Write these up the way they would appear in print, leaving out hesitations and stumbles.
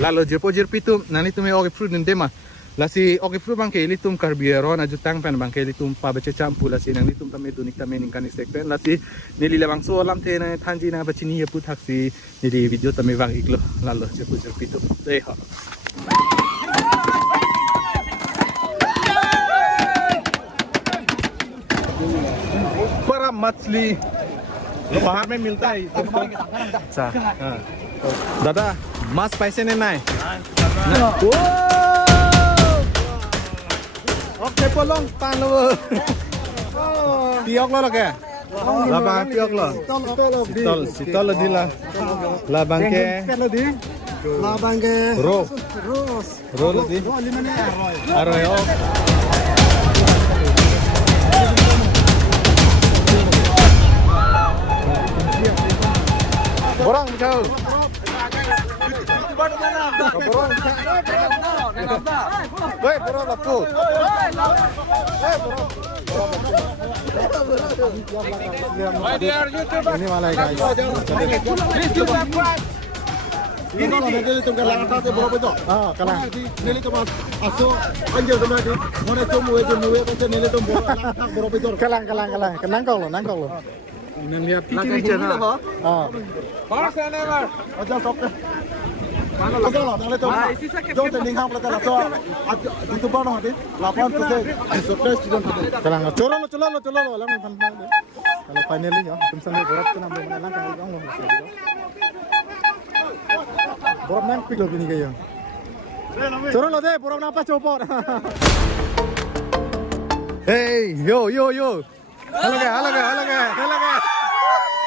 Lalu jepo pitu nani tume oke fruit ndema. Lasi oke fruit bangke litum carbiero na jutang pen bangke litum pa bace campu lasi nang litum tame dunik tame ningkani sekten lasi nili lebang so lam te na thanji na bacini ye pu thaksi nili video tame bang iglo lalu jepo pitu dei ha. बड़ा मछली बाहर में मिलता है अच्छा दादा माछ पाइसे ने নাই okay पोलong pano piok lo ke labang piok lo sitol dila labang ke ro lo di aroy Borang jauh. Borang. Woi, borang laku. Ini malah guys. Ini nanti tuh kalang atas borang itu. Kalang. Nili tuh mas aso anjir tuh nanti. Mana cuma kan nili tuh borang itu. Kalang. Nangkol lo. Ini lihat lagi channel. Baru saya lebar. Aja sok. Mana lagi lo? Nale tuh. Jauh tanding ham lagi lah. So, itu baru nanti. Lapan tuh surprise student tuh. Kalang. Colo lo. Alam ni pandang. Kalau finally ya, tumsan berat tu nampak mana kan orang lo. Berat nang pik lo bini kaya. Colo lo deh. Berat napa copot. Hey, yo. Hello क्या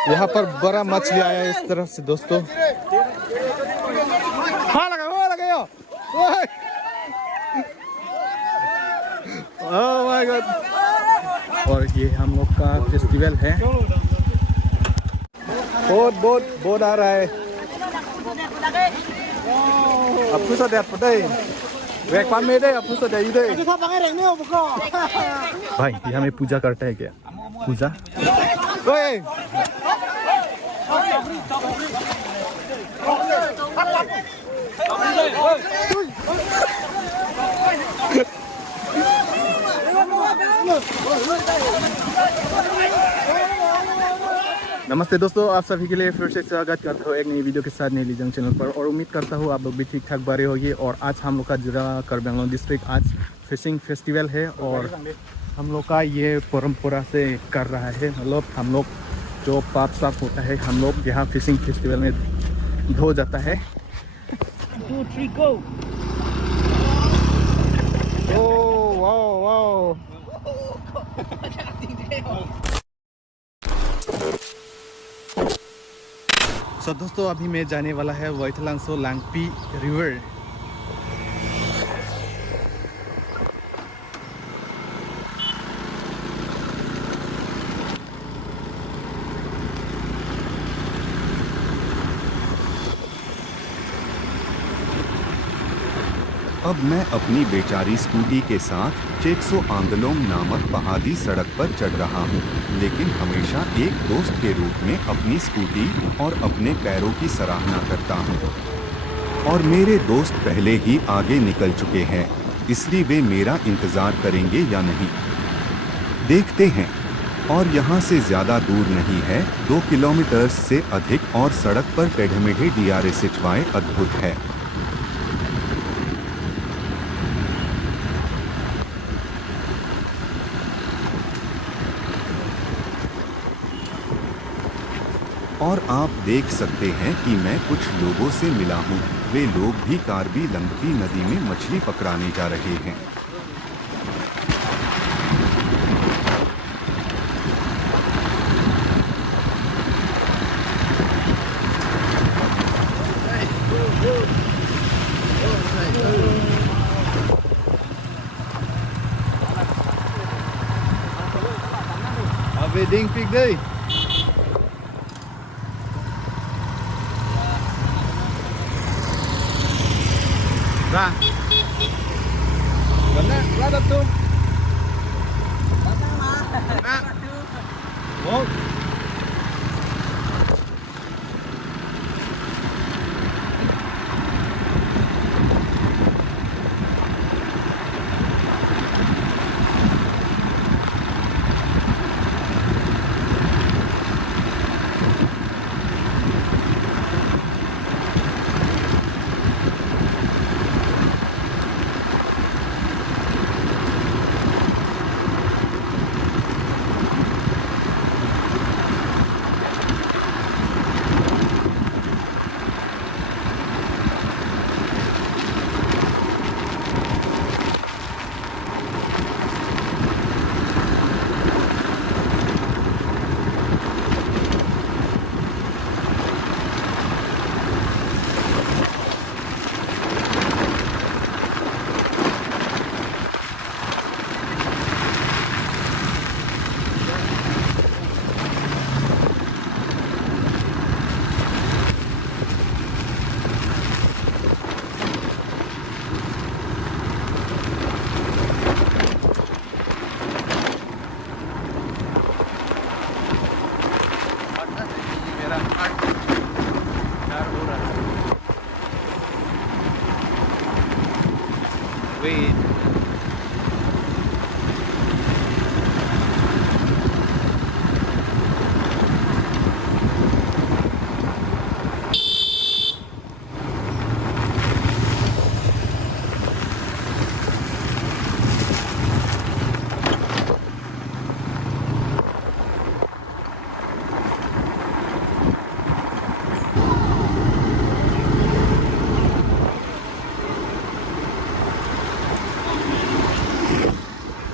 यहाँ पर बड़ा मछली आया इस तरह से दोस्तों लगा ओह माय गॉड और ये हम लोग का फेस्टिवल है बोट आ रहा है अब कुछ देर पता है वेक पान में दे अब कुछ देर इधर भाई यहाँ में पूजा करता है क्या पूजा ओए नमस्ते दोस्तों आप सभी के लिए फिर से स्वागत करता हूँ एक नई वीडियो के साथ नीलीजंग चैनल पर और उम्मीद करता हूँ आप लोग भी ठीक ठाक बारे होगी और आज हम लोग का जिला कार्बी आंगलॉन्ग डिस्ट्रिक्ट आज फिशिंग फेस्टिवल है और हम लोग का ये परंपरा से कर रहा है मतलब हम लोग जो पाप साफ होता है हम लोग यहाँ फिशिंग फेस्टिवल में धो जाता है 2 3 go वाओ सो दोस्तों अभी मैं जाने वाला है वैथलांगसो लांगपी रिवर अब मैं अपनी बेचारी स्कूटी के साथ चेक्सो आंगलोंग नामक पहाड़ी सड़क पर चढ़ रहा हूँ, लेकिन हमेशा एक दोस्त के रूप में अपनी स्कूटी और अपने पैरों की सराहना करता हूँ। और मेरे दोस्त पहले ही आगे निकल चुके हैं, इसलिए वे मेरा इंतज़ार करेंगे या नहीं देखते हैं। और यहाँ से ज़्यादा दूर नहीं है, 2 किलोमीटर से अधिक और सड़क पर पेढ़मेढ़े DRSHY अद्भुत है। और आप देख सकते हैं कि मैं कुछ लोगों से मिला हूँ, वे लोग भी कार्बी लंगपी नदी में मछली पकड़ाने जा रहे हैं। Wedding pig day. Ra. Benar, ada tuh. Nah. Oh. Wait.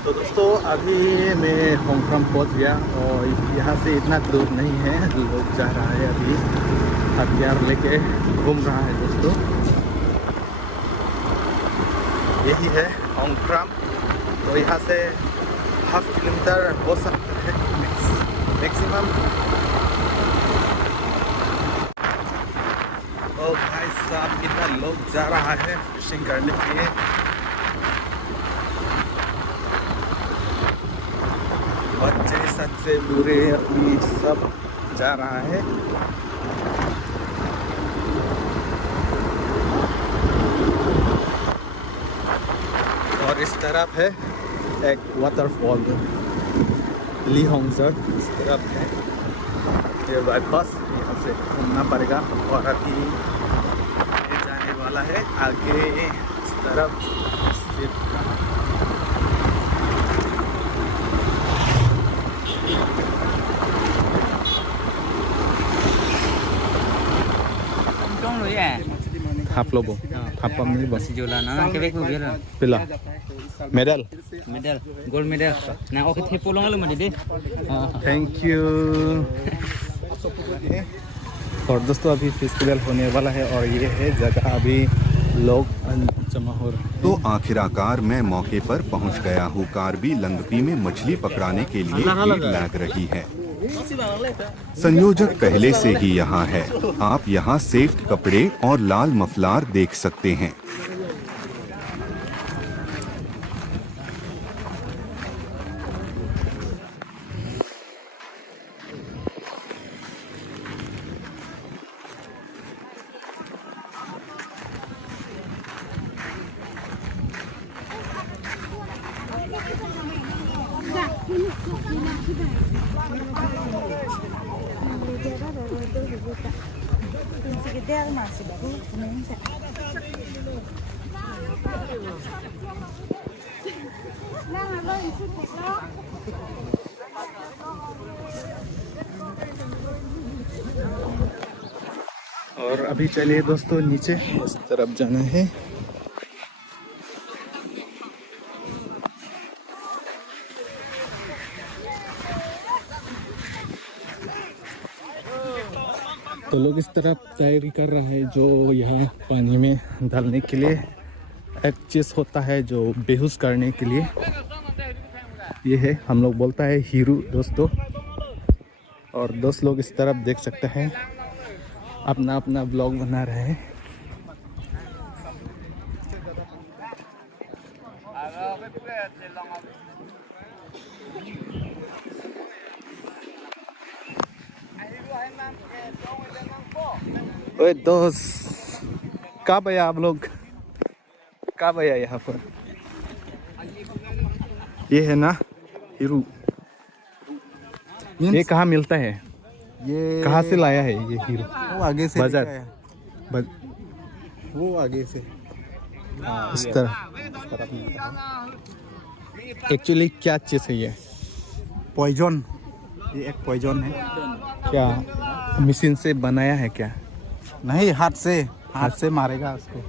तो दोस्तों अभी मैं होंगक्रम पहुंच गया और यहाँ से इतना दूर नहीं है, लोग जा रहा है अभी हथियार लेके घूम रहा है दोस्तों। यही है होंगक्रम। तो यहाँ से 1/2 किलोमीटर हो सकता है मैक्सिमम। ओ भाई साहब कितना लोग जा रहा है फिशिंग करने के लिए। बच्चे सबसे बूढ़े अपनी सब जा रहा है। और इस तरफ है एक वाटरफॉल ली होंगसर, इस तरफ है ये बाईपास, यहाँ से घूमना पड़ेगा। और अभी ये जाने वाला है आगे इस तरफ half lobo, half pamili bang. Si Jola na kebek mo biar. Pila medal. Medal, gold medal. Na okay the polong alu madi de. Thank you. और दोस्तों अभी फेस्टिवल होने वाला है और ये है जगह अभी लोग जमा हो रहे। तो आखिरकार मैं मौके पर पहुंच गया हूँ। कार्बी लंगपी में मछली पकड़ाने के लिए भीड़ लग रही है। संयोजक पहले से ही यहाँ है। आप यहाँ सेफ्ट कपड़े और लाल मफलार देख सकते हैं। और अभी चलिए दोस्तों नीचे इस तरफ जाना है। तो लोग इस तरफ तैयारी कर रहा है जो यहाँ पानी में डालने के लिए एक चीज़ होता है जो बेहोश करने के लिए। ये है हम लोग बोलता है हीरू दोस्तों। और दोस्त लोग इस तरफ देख सकते हैं अपना अपना ब्लॉग बना रहे हैं। ओए दोस्त कब आया आप लोग, कब आया यहाँ पर? ये है ना हीरू, ये कहाँ मिलता है? ये कहाँ से लाया है ये हीरो? वो आगे से बाजार वो आगे से इस तरह। एक्चुअली क्या चीज़ है ये? पॉइजन, ये एक पॉइजन है। क्या मशीन से बनाया है क्या? नहीं, हाथ से मारेगा उसको।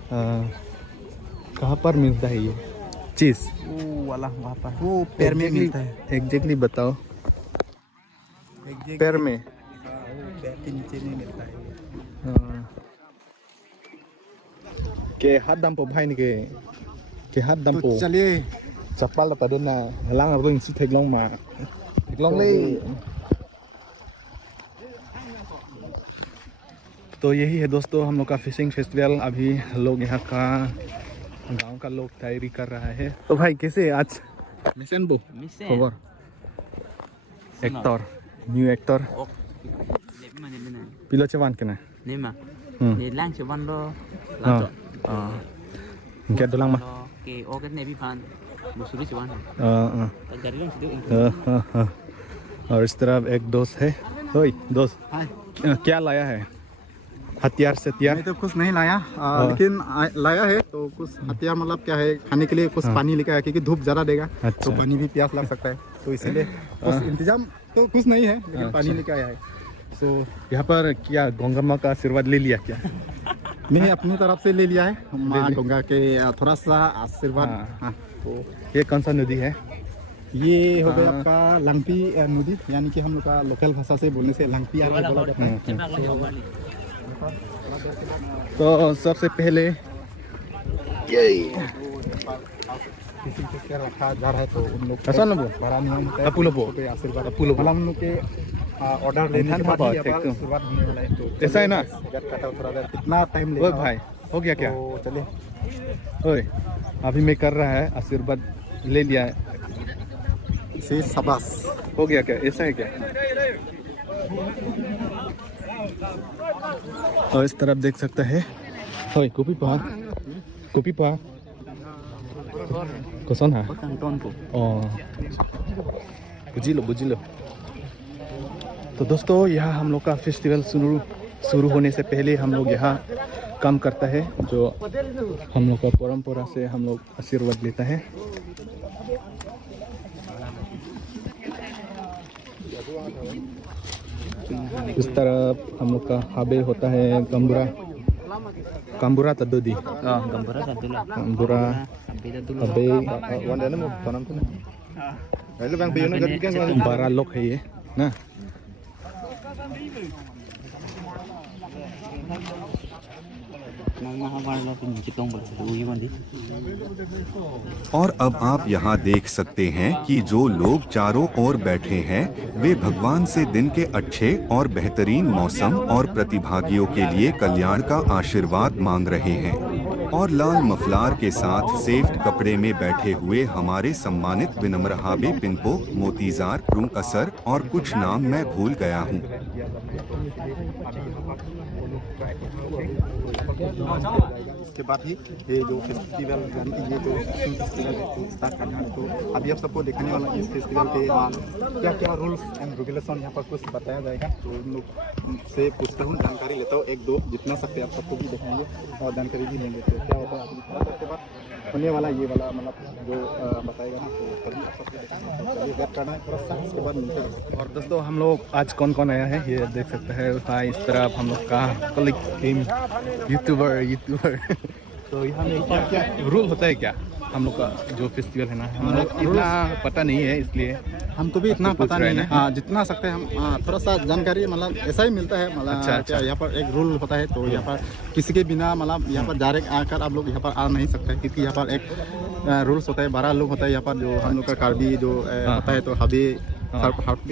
कहाँ पर मिलता है ये चीज़? वो वाला वहाँ पर, वो पैर में मिलता है। एग्जैक्टली बताओ। पैर में? पैर के नीचे में मिलता है। के हाथ दम पो भाई के हाथ दम पो। चलिए चप्पल pada na halang apa yang sudah long ma long ले। तो यही है दोस्तों हम लोग का फिशिंग फेस्टिवल। अभी लोग यहाँ का गांव का लोग तैयारी कर रहा है। तो भाई कैसे आज मिशन बो खबर? Actor new actor Pilo cewan kena. Ni mah. Hmm. Ni lang cuman lo. क्या डोलांग मा के ओके ने भी फान मुसुरी cuman. Jadi dong situ. और इस तरफ एक दोस्त है। ओए दोस्त क्या लाया है? हथियार से हथियार? मैं तो कुछ नहीं लाया लेकिन लाया है तो कुछ हथियार मतलब क्या है खाने के लिए कुछ पानी लेकर आया क्योंकि धूप ज़्यादा देगा तो पानी भी प्यास लग सकता है तो इसीलिए कुछ इंतजाम तो कुछ नहीं है लेकिन पानी लेकर आया है। तो यहाँ पर क्या गंगा माँ का आशीर्वाद ले लिया क्या? मैंने अपनी तरफ से ले लिया है माँ गंगा के थोड़ा सा आशीर्वाद। हाँ तो ये कौन सा नदी है? ये हो गया आपका लंगपी नदी यानी कि हम लोग का लोकल भाषा से बोलने से लंगपी बोला जाता है। तो सबसे पहले किसी को क्या रखा जा रहा है तो उन लोग ऐसा ना वो बड़ा नियम होता है अपुलो वो आशीर्वाद अपुलो वो मतलब हम लोग के ऑर्डर लेने के बाद ही आशीर्वाद मिलने वाला है तो ऐसा है ना? कितना टाइम ओए लगेगा भाई हो गया क्या? तो चलिए ओए अभी मैं कर रहा है आशीर्वाद ले लिया है से शाबाश हो गया क्या? ऐसा है क्या? और इस तरफ देख सकते हैं ओए कॉपी पा कोसन है बुझी लो। तो दोस्तों यहाँ हम लोग का फेस्टिवल शुरू होने से पहले हम लोग यहाँ काम करता है जो हम लोग का परंपरा से हम लोग आशीर्वाद लेता है। इस तरफ हम लोग का हाबे होता है Kambura tadudi. Gambura satu lah. Kambura. Abe. Wanda na mo tanam ko na. Lalu bang biyo na gabi kan Baralok है ये ना। और अब आप यहाँ देख सकते हैं कि जो लोग चारों ओर बैठे हैं वे भगवान से दिन के अच्छे और बेहतरीन मौसम और प्रतिभागियों के लिए कल्याण का आशीर्वाद मांग रहे हैं। और लाल मफलार के साथ सेफ्ट कपड़े में बैठे हुए हमारे सम्मानित विनम्र हाबे पिंपो, मोतीजार, प्रूंग असर और कुछ नाम मैं भूल गया हूँ। इसके बाद ही ये जो फेस्टिवल यानी कि ये जो फेस्टिवल है स्टार्ट करना है। तो अभी आप सबको देखने वाला इस फेस्टिवल के क्या क्या रूल्स एंड रेगुलेशन यहाँ पर कुछ बताया जाएगा। तो उन लोग से पूछता हूँ, जानकारी लेता हूँ, एक दो जितना सकते आप सबको भी दिखाएंगे और जानकारी भी लेंगे। तो क्या होता है उसके बाद होने वाला ये वाला मतलब जो बताएगा ना, तो तभी आप सबको दिखाएंगे। वेट करना है थोड़ा सा, इसके बाद मिलते हैं। और दोस्तों हम लोग आज कौन कौन आया है ये देख सकते हैं। हाँ, इस तरफ हम लोग का कलीग टीम यूट्यूबर तो यहाँ में क्या रूल होता है क्या हम लोग का जो फेस्टिवल है ना, हम लोग इतना पता नहीं है इसलिए हमको भी इतना पता नहीं है। हाँ, जितना सकते हैं हम थोड़ा सा जानकारी मतलब ऐसा ही मिलता है। मतलब अच्छा। यहाँ पर एक रूल होता है, तो यहाँ पर किसी के बिना मतलब यहाँ पर डायरेक्ट आकर आप लोग यहाँ पर आ नहीं सकते, क्योंकि यहाँ पर एक रूल्स होता है। 12 लोग होता है यहाँ पर, जो हम लोग का कार्बी जो होता है, तो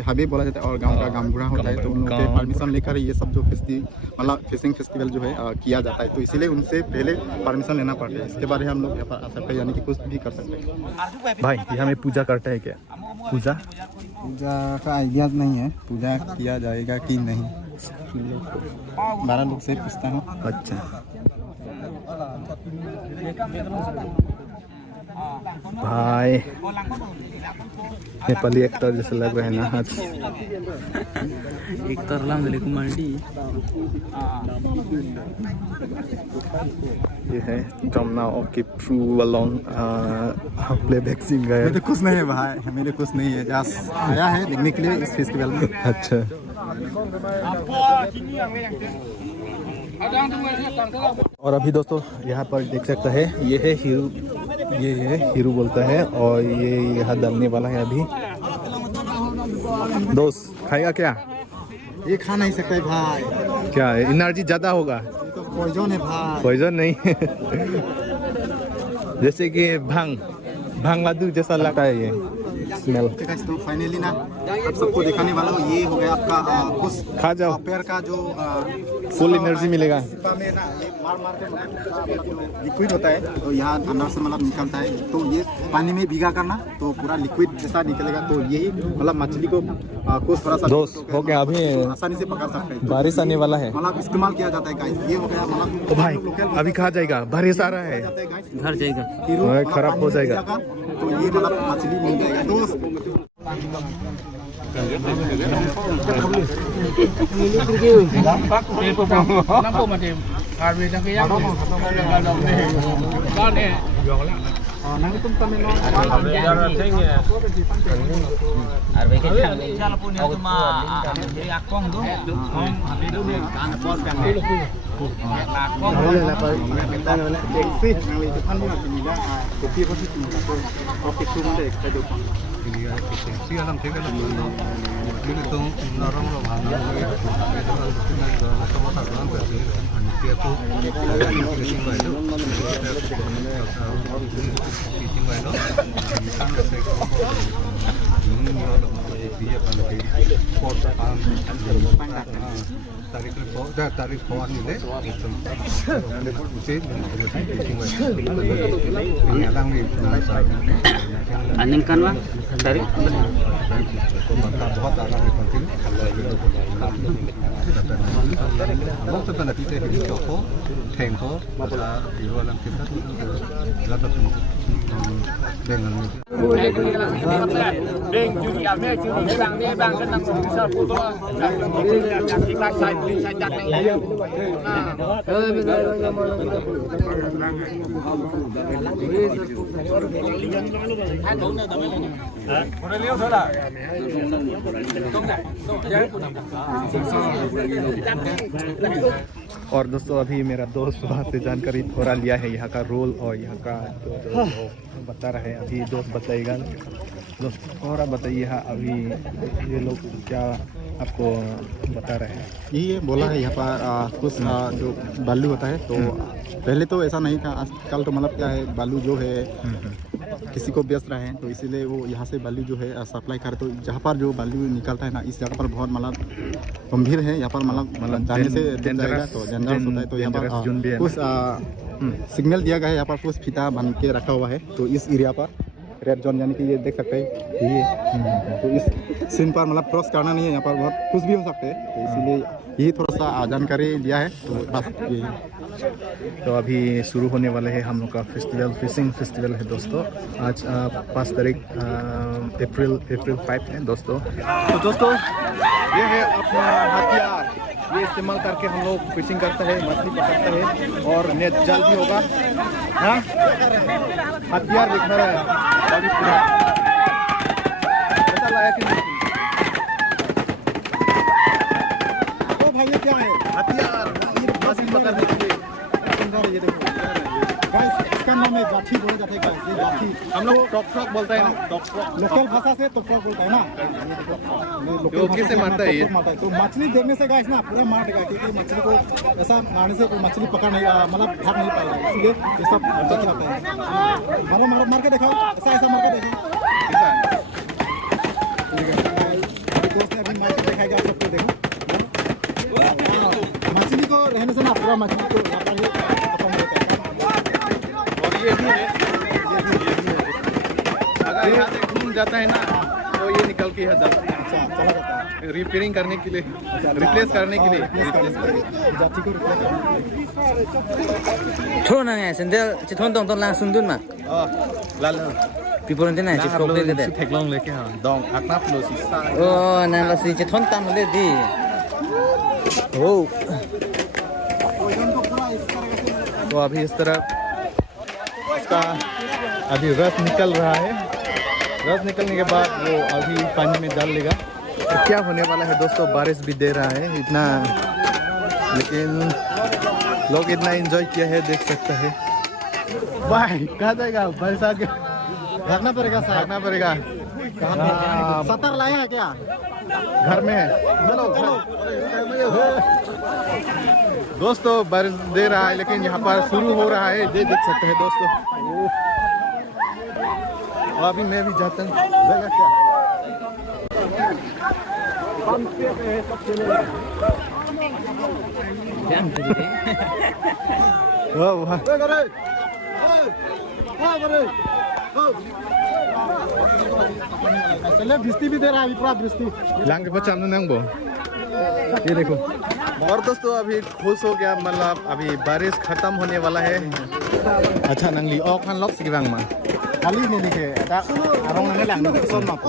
हाबी बोला जाता है और गांव का गामगुड़ा होता है। तो उन लोगों के परमिशन लेकर ये सब जो मतलब फिशिंग फेस्टिवल जो है किया जाता है। तो इसीलिए उनसे पहले परमिशन लेना पड़ता है, इसके बाद हम लोग यहाँ पर आ सकते हैं, यानी कि कुछ भी कर सकते हैं। भाई यहाँ में पूजा करता है क्या? पूजा का आइडिया नहीं है, पूजा किया जाएगा कि नहीं 12 लोग से पूछता हूँ। अच्छा भाई नेपाली एक्टर जैसे लग रहे हैं ना आज। एक्टर लाम dari Kumaldi। ये है जमुना ओके प्रू वालों प्लेबैक सिंगर। मेरे कुछ नहीं है भाई, मेरे कुछ नहीं है, जस्ट आया है देखने के लिए इस फेस्टिवल में। अच्छा और अभी दोस्तों यहाँ पर देख सकते हैं ये है हीरू, ये है हीरू बोलता है और ये यहाँ दलने वाला है। अभी दोस्त खाएगा क्या? ये खा नहीं सकते भाई, क्या है एनर्जी ज़्यादा होगा? ये तो पॉइजन है भाई। पॉइजन नहीं जैसे कि भांग लादू जैसा लगता है ये स्मेल। तो फाइनली ना आप सबको दिखाने वाला हूँ। ये हो गया आपका उस खा जाओ, पैर का जो फुल एनर्जी मिलेगा। सिपा में ना ये मार मार के मतलब लिक्विड होता है, तो यहाँ अंदर से मतलब निकलता है, तो ये पानी में भीगा करना तो पूरा लिक्विड जैसा निकलेगा, तो यही मतलब मछली को कुछ थोड़ा सा दोस्त हो गया, अभी आसानी से पकड़ सकते हैं। बारिश आने वाला है, मतलब इस्तेमाल किया जाता है गाइस। ये हो गया मतलब तो भाई अभी कहा जाएगा, बारिश आ रहा है, घर जाएगा। ओए, खराब हो जाएगा। तो ये मतलब मछली मिल जाएगा दोस्त। Aningkan lah dari और दोस्तों अभी मेरा दोस्त वहाँ से जानकारी थोड़ा लिया है यहाँ का रोल और यहाँ का जो बता रहा है। अभी दोस्त बताइएगा, दोस्त थोड़ा बताइए अभी ये लोग क्या आपको बता रहे हैं। ये बोला है यहाँ पर कुछ जो बालू होता है, तो पहले तो ऐसा नहीं था, आजकल तो मतलब क्या है बालू जो है किसी को बेच रहे हैं, तो इसीलिए वो यहाँ से बालू जो है सप्लाई करे। तो जहाँ पर जो बालू निकलता है ना, इस जगह पर बहुत मतलब गंभीर है, यहाँ पर मतलब जाने से डेंजरस तो डेंजरस होता है। तो यहाँ पर कुछ सिग्नल दिया गया है, यहाँ पर कुछ फीता बन के रखा हुआ है, तो इस एरिया पर रेड जोन यानी कि ये देख सकते हैं ये, तो इस सीन पर मतलब क्रॉस करना नहीं है, यहाँ पर बहुत कुछ भी हो सकते हैं, तो इसीलिए यही थोड़ा सा जानकारी दिया है। तो बस ये तो अभी शुरू होने वाले हैं हम लोग का फेस्टिवल, फिशिंग फेस्टिवल है दोस्तों। आज 5 तारीख अप्रैल 5 है दोस्तों। तो दोस्तों ये है अपना हथियार, ये इस्तेमाल करके हम लोग फिशिंग करते हैं, मछली पकड़ते हैं और नेट जाल भी होगा। हाँ हथियार दिख रहा है ऐसा लाया कि नहीं? तो भाई ये क्या है? हथियार मछली पकड़ने के लिए। ये देखो गाइस, इसका नाम है जाठी बोला जाता है गाइस, ये जाठी हम लोग टॉप फ्रॉक बोलते हैं ना, टॉप फ्रॉक लोकल भाषा से टॉप फ्रॉक बोलता है ना, तो कैसे मारता है ये? तो मछली देखने से गाइस ना पूरा मार देगा, क्योंकि मछली को ऐसा मारने से कोई मछली पकड़ नहीं मतलब भाग नहीं पाएगा, इसलिए ये सब बच जाता है। मतलब मार के देखो, ऐसा मार के देखो, दोस्त ने अभी मार के दिखाएगा आप सबको। देखो मछली को रहने से ना पूरा मछली को यहाँ पर खत्म हो जाता है। और ये भी है, अगर यहाँ से घूम जाता है ना तो ये निकल के यहाँ जाता है। अच्छा चला जाता है रिपेयरिंग करने के लिए, रिप्लेस करने के लिए। जाति को रिप्लेस करने Thua na ngai sendal chithon tong tong lang sundun ma. लाल People nte nai chiprok de de. tek long लेके हाँ डोंग aknap लो सीसा। Oh na la si chithon tam le di. Oh. तो अभी इस तरह इसका अभी रस निकल रहा है, रस निकलने के बाद वो अभी पानी में डाल लेगा। तो क्या होने वाला है दोस्तों, बारिश भी दे रहा है इतना, लेकिन लोग इतना एंजॉय किया है देख सकते हैं। भाई कहाँ जाएगा, बारिश आ गया, भागना पड़ेगा साहब, भागना पड़ेगा। सतर लाया है क्या? घर में है दोस्तों, बारिश दे रहा है लेकिन यहाँ पर शुरू हो रहा है, ये देख सकते हैं दोस्तों। अभी मैं भी जाता हूँ, क्या Jangan tu deh. Wow. चले बिस्ती भी दे रहा है अभी पूरा बिस्ती लांग के बच्चा हमने नंग बो ये देखो। और दोस्तों अभी खुश हो गया मतलब अभी बारिश खत्म होने वाला है। अच्छा नंगली और खान लॉक सिक बांग मा kali ini nih kayak arong nangge lang nangge son map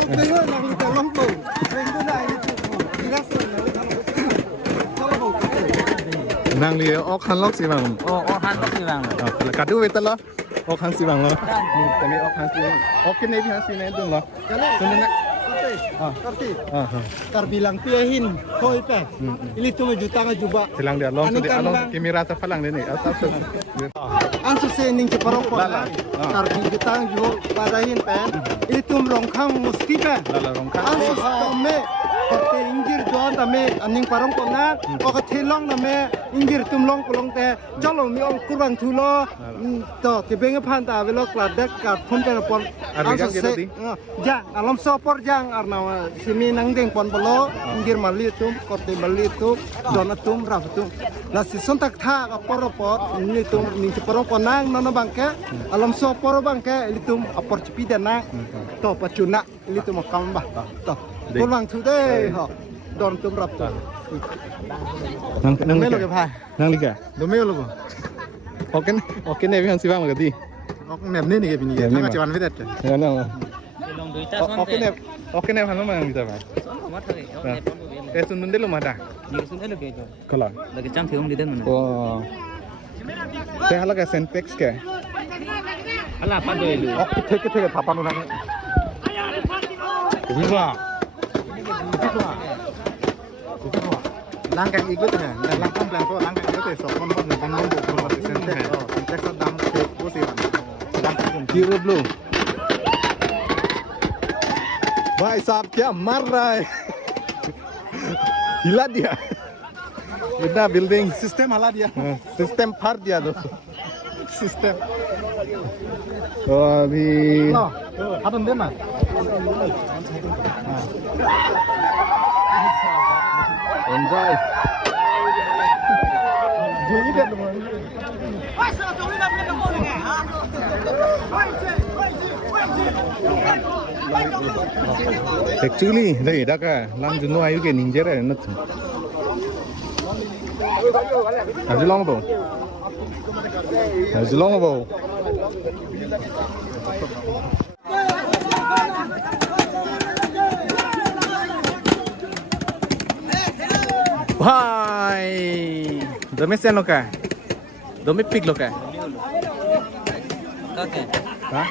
nangli और खान लॉक सिक बांग Oh, han tak ni bang. काटू वेतल लो और खान सिक बांग लो तमे और खान सिक और के नहीं भी खान सिक नहीं तुम लो सुन ना Karti, terbilang piahin, koi pe, ini tuh juta nggak juba. Silang dia long sudah along kamera sa palang ni asal su. Ansu sening ceparok pola, terbi juta juga padahin pe, ini tuh longkang musti pe. Lala rongkang. Ansu tome, karte inggir doan tame, aning parong pola, oke telong tame, inggir tum long polong te, jalong mi ong kurang tulo, toh kebengen panta belok ladek kat pun pe pon. Ansu se, jang, alam sopor jang. Arna sini nangdeng pon balo ngir mali tum korte bali tum dona tum raf tum la si sontak tha ka poropot ni tum ni poro ponang nono bangke alam so poro bangke li tum apor cipi dana to pacuna li tum kam bah to pulang tu deh ho don tum raf tum nang melo ke bhai nang liga do melo ko oke ne bi han si bang magadi ok nem ni ni ke bini ka chawan vidat ya na Long duita son teh. oke ne han ma ngita ba Mat lagi. Oh, ne pon bu. sun nun de lo ma da Ni sun elu ke jo. kala Lagi cam thiong di den mana. oh te hala ka senpex ke Alah pan do elu. ok theke theke thapanu na viva lang kang ikut ya lang kam plan ko lang kang ikut so kon kon ben mon bu kon sente sente so dam ke ko si lang kang Hero Blue भाई साहब क्या मर रहा है हिला दिया इतना building sistem hala dia system फाड़ दिया दोस्तों सिस्टम तो अभी no hadon deh mah enjoy jadi deh actually đây đã cả làm cho nó ai cái ninja này nó 아주 long bộ 아주 long bộ भाई domestic लोग का domestic लोग का Kake. हाँ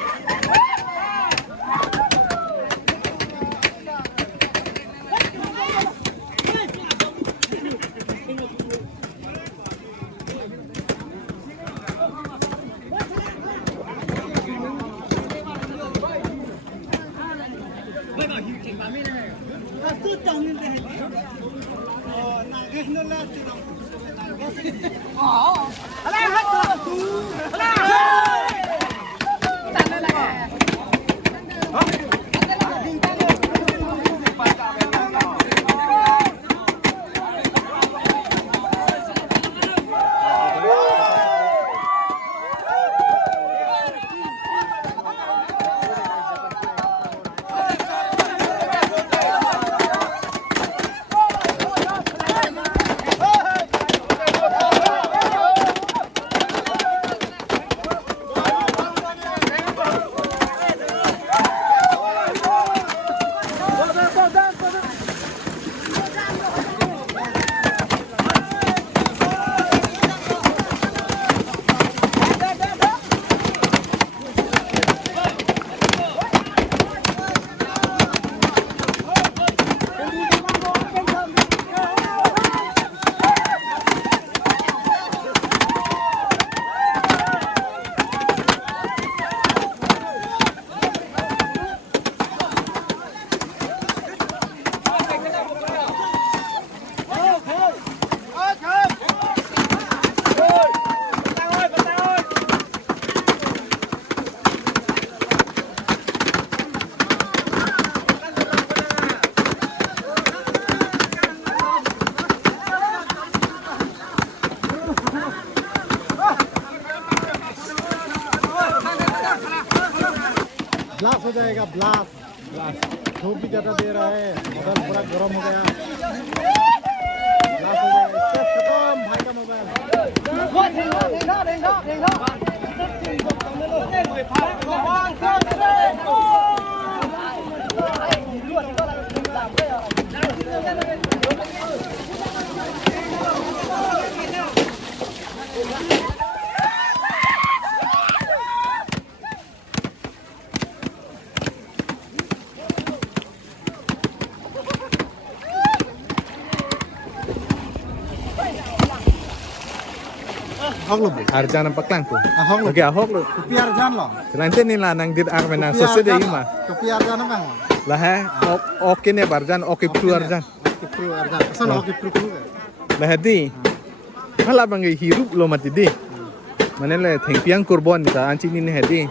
हो जाएगा, ब्लास्ट। धूप भी ज़्यादा दे रहा है, मोबाइल पूरा गर्म हो गया, ब्लास्ट हो जाएगा। स्पेस खत्म भाई का mobile. Hok lu, Bu. Arjana paklang tuh. Hok lu. Oke, hok lu. Kopi Arjan lo. Selanjutnya nih lah nang dit armena sosede ima. Kopi Arjan apa? Lah oke nih Arjan, oke pru Arjan. Oke Pro Arjan. Pesan oke Pro dulu kan? Lah hadi. Malah bang hirup lo mati di. Mana le tengpiang kurban ta anci ni hadi.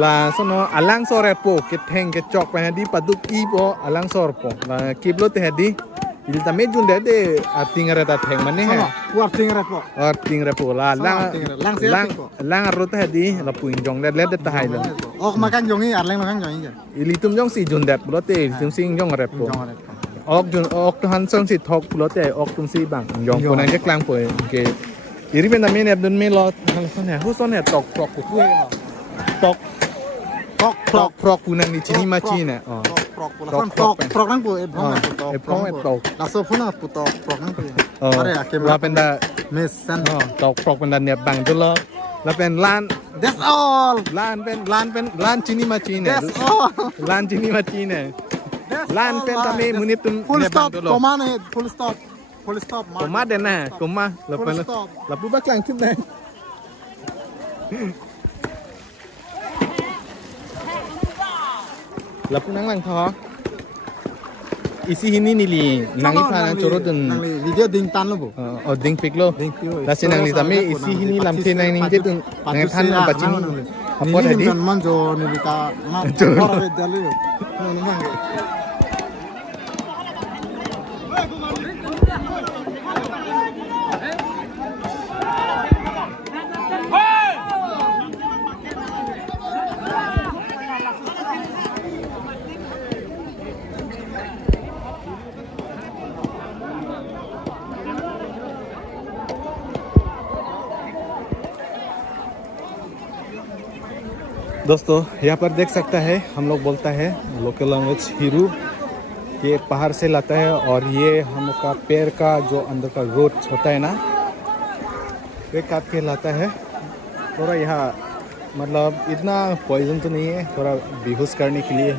Lah sono alang sore po keteng kecok pa hadi paduk ipo alang sor po. Lah kiblo te hadi. Il tame junda de ating reta theng mane hai. Kuat tinggal po. और तिंग रे पोला lang arut hadi la puing jong le de tai la Ok makan jongi, arleng makan jongi kan? ili tum jong si jun dat pulote tum sing jong re po Jongi. ok jun ok to han song si thok pulote ok tum si bang jong ko nang je klang po ke iri ben amen abdun me lo hal son he hu son he tok tok ku tok tok prok ku nang ni chini ma chi ne Prok nang po, prok tok langsung pun aku prok nang po. la penda Mesan. tok prok penda ne bang tu lo la pen lan That's all. lan chini ma chi ne That's all. lan chini ma chi ne That's lan all, pen lah. tami munit tum Full ne stop. bang tu lo Koma nih, full stop. Full stop. Koma deh nah, koma. Lepas Full stop. lepas baklang cip deh. Lepas nang lang tho. Isi ini nili nangi pa nang corot dun. Nang video ding tan lo bu. Oh ding pik lo. Ding pik. Lasi nang li tami isi ini lam te nang ning jet dun. Nang than nang bacin. Apa Ini tadi? bukan manjo nih kita mak orang dali. Nang nang. दोस्तों यहाँ पर देख सकता है हम लोग बोलता है लोकल लैंग्वेज हिरू ये पहाड़ से लाता है और ये हम लोग का पैर का जो अंदर का रोट होता है ना ये काट के लाता है थोड़ा यहाँ मतलब इतना पॉइजन तो नहीं है थोड़ा बेहोश करने के लिए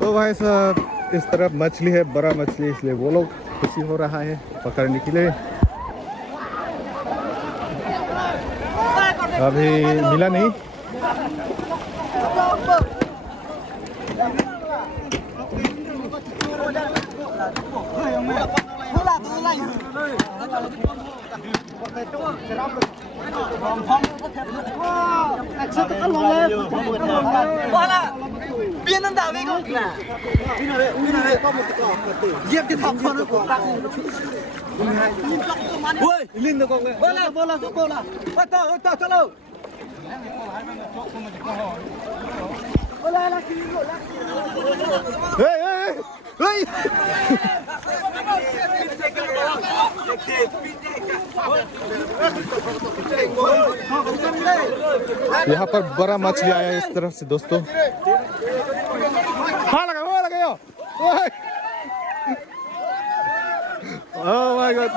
तो भाई साहब इस तरफ मछली है बड़ा मछली इसलिए वो लोग खुशी हो रहा है पकड़ने के लिए अभी मिला नहीं Biên nó đào với con kìa. Giết cái thằng con nó của ta. Ôi, lên được con. Bola, giúp bola. Ôi to cho lâu. Bola là gì rồi? Hey! यहाँ पर बड़ा मछली आया इस तरफ से दोस्तों Oh my god.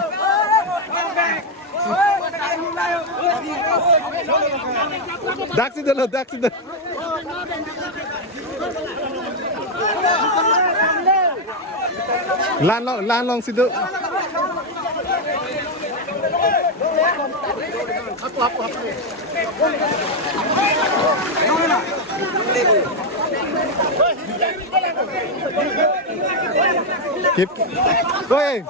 Daxi dulu, daxi dulu. Lan long situ. Keep going.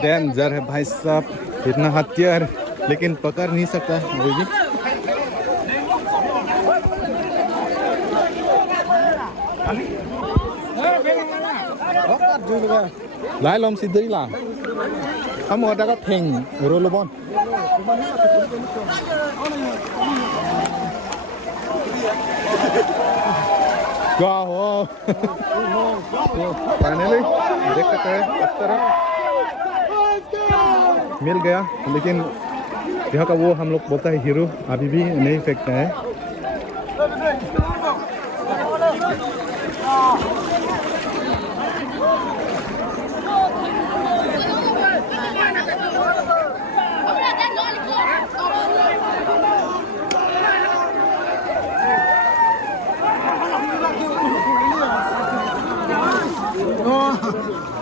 Danger है भाई साहब, इतना हथियार लेकिन पकड़ नहीं सकता अभी भी। Lai lom si diri lah. Kamu ada kat peng rolobon. Wow. Finally देख सकते हैं इस तरह मिल गया, लेकिन यहाँ का वो हम लोग बोलता है हीरो अभी भी नहीं फेंकता है।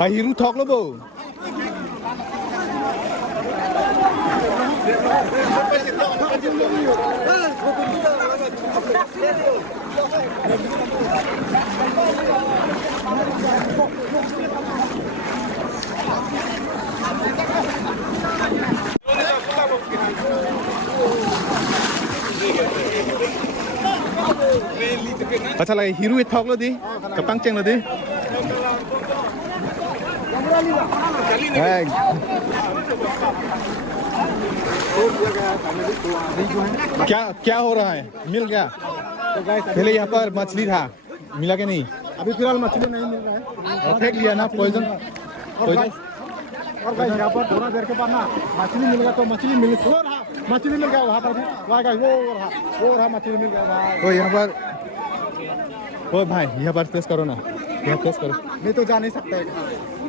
हीरो ठोक लो बो। अच्छा लगे हीरो ठोक लो दी, कपांग चेंग लो दी। क्या क्या हो रहा है? मिल गया? पहले यहाँ पर मछली था, मिला के नहीं? अभी फिलहाल मछली नहीं मिल रहा है और फेंक लिया ना पॉइजन। और गाइस यहाँ पर थोड़ा देर के बाद ना मछली मिल गया, तो मछली मिल गया वहाँ पर भी, वहाँ गाइस वो रहा मछली मिल गया। तो यहाँ पर ओ भाई यहाँ पर टेस्ट करो ना, यहाँ टेस्ट करो। नहीं तो जा नहीं सकते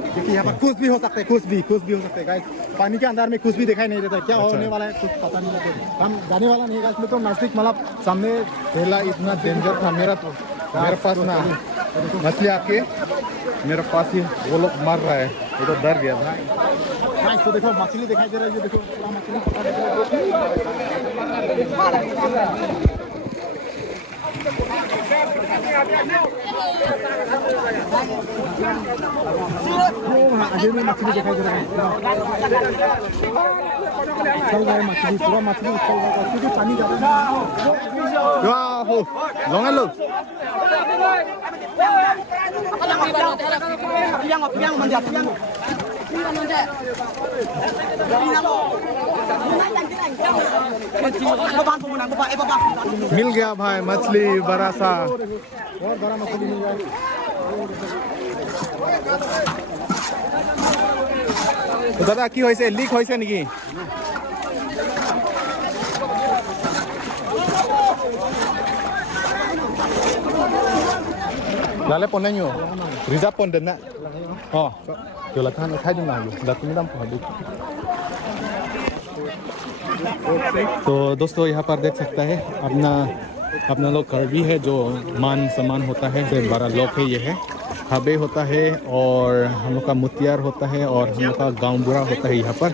क्योंकि यहाँ पर कुछ भी हो सकता है, कुछ भी हो सकता है गाइस। पानी के अंदर में कुछ भी दिखाई नहीं देता, क्या होने वाला है कुछ पता नहीं लगता। हम जाने वाला नहीं गाइस, में तो नजदीक मतलब सामने पहला इतना डेंजर था मेरे पास ना मछली आके मेरे पास ही वो लोग मार रहा है, ये तो डर गया था। गाइस तो देखो मछली दिखाई दे रहा है, ये देखो पूरा मछली पकड़ रहा है। आगे में मछली दिखाई दे रहा है, चल रहा है मछली, पूरा मछली चल रहा है क्योंकि पानी ज्यादा वाह लॉन्ग लो मिल गया भाई मछली बड़ा सा, बहुत बड़ा मछली मिल गया। दादा की होइसे लीक होइसे नेकी? लाले पोन्नेन्यो रिजर्व पोन देना oh jolatan utai di mana datang dalam produk। तो दोस्तों यहाँ पर देख सकता है अपना लोग करबी है, जो मान सम्मान होता है, जो 12 लोग है, ये है हबे होता है और हम लोग का मुतियार होता है और हम लोग का गाँव बुरा होता है। यहाँ पर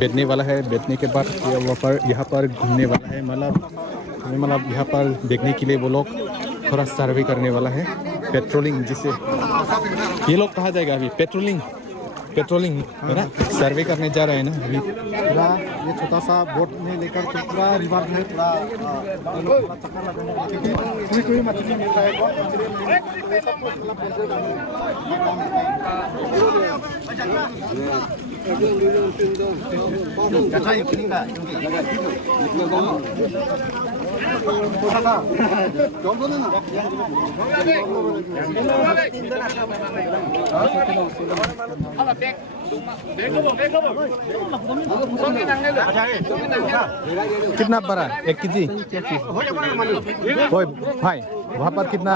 बैठने वाला है, बैठने के बाद यहाँ पर घूमने वाला है, मतलब यहाँ पर देखने के लिए वो लोग थोड़ा सर्वे करने वाला है, पेट्रोलिंग जिसे ये लोग कहा जाएगा अभी पेट्रोलिंग है ना, सर्वे करने जा रहे हैं ना अभी। पूरा ये छोटा सा बोट में लेकर के पूरा रिवर में पूरा चक्कर लगाने कोई मछली मिलता है कितना बड़ा 1 केजी? ओए भाई वहाँ पर कितना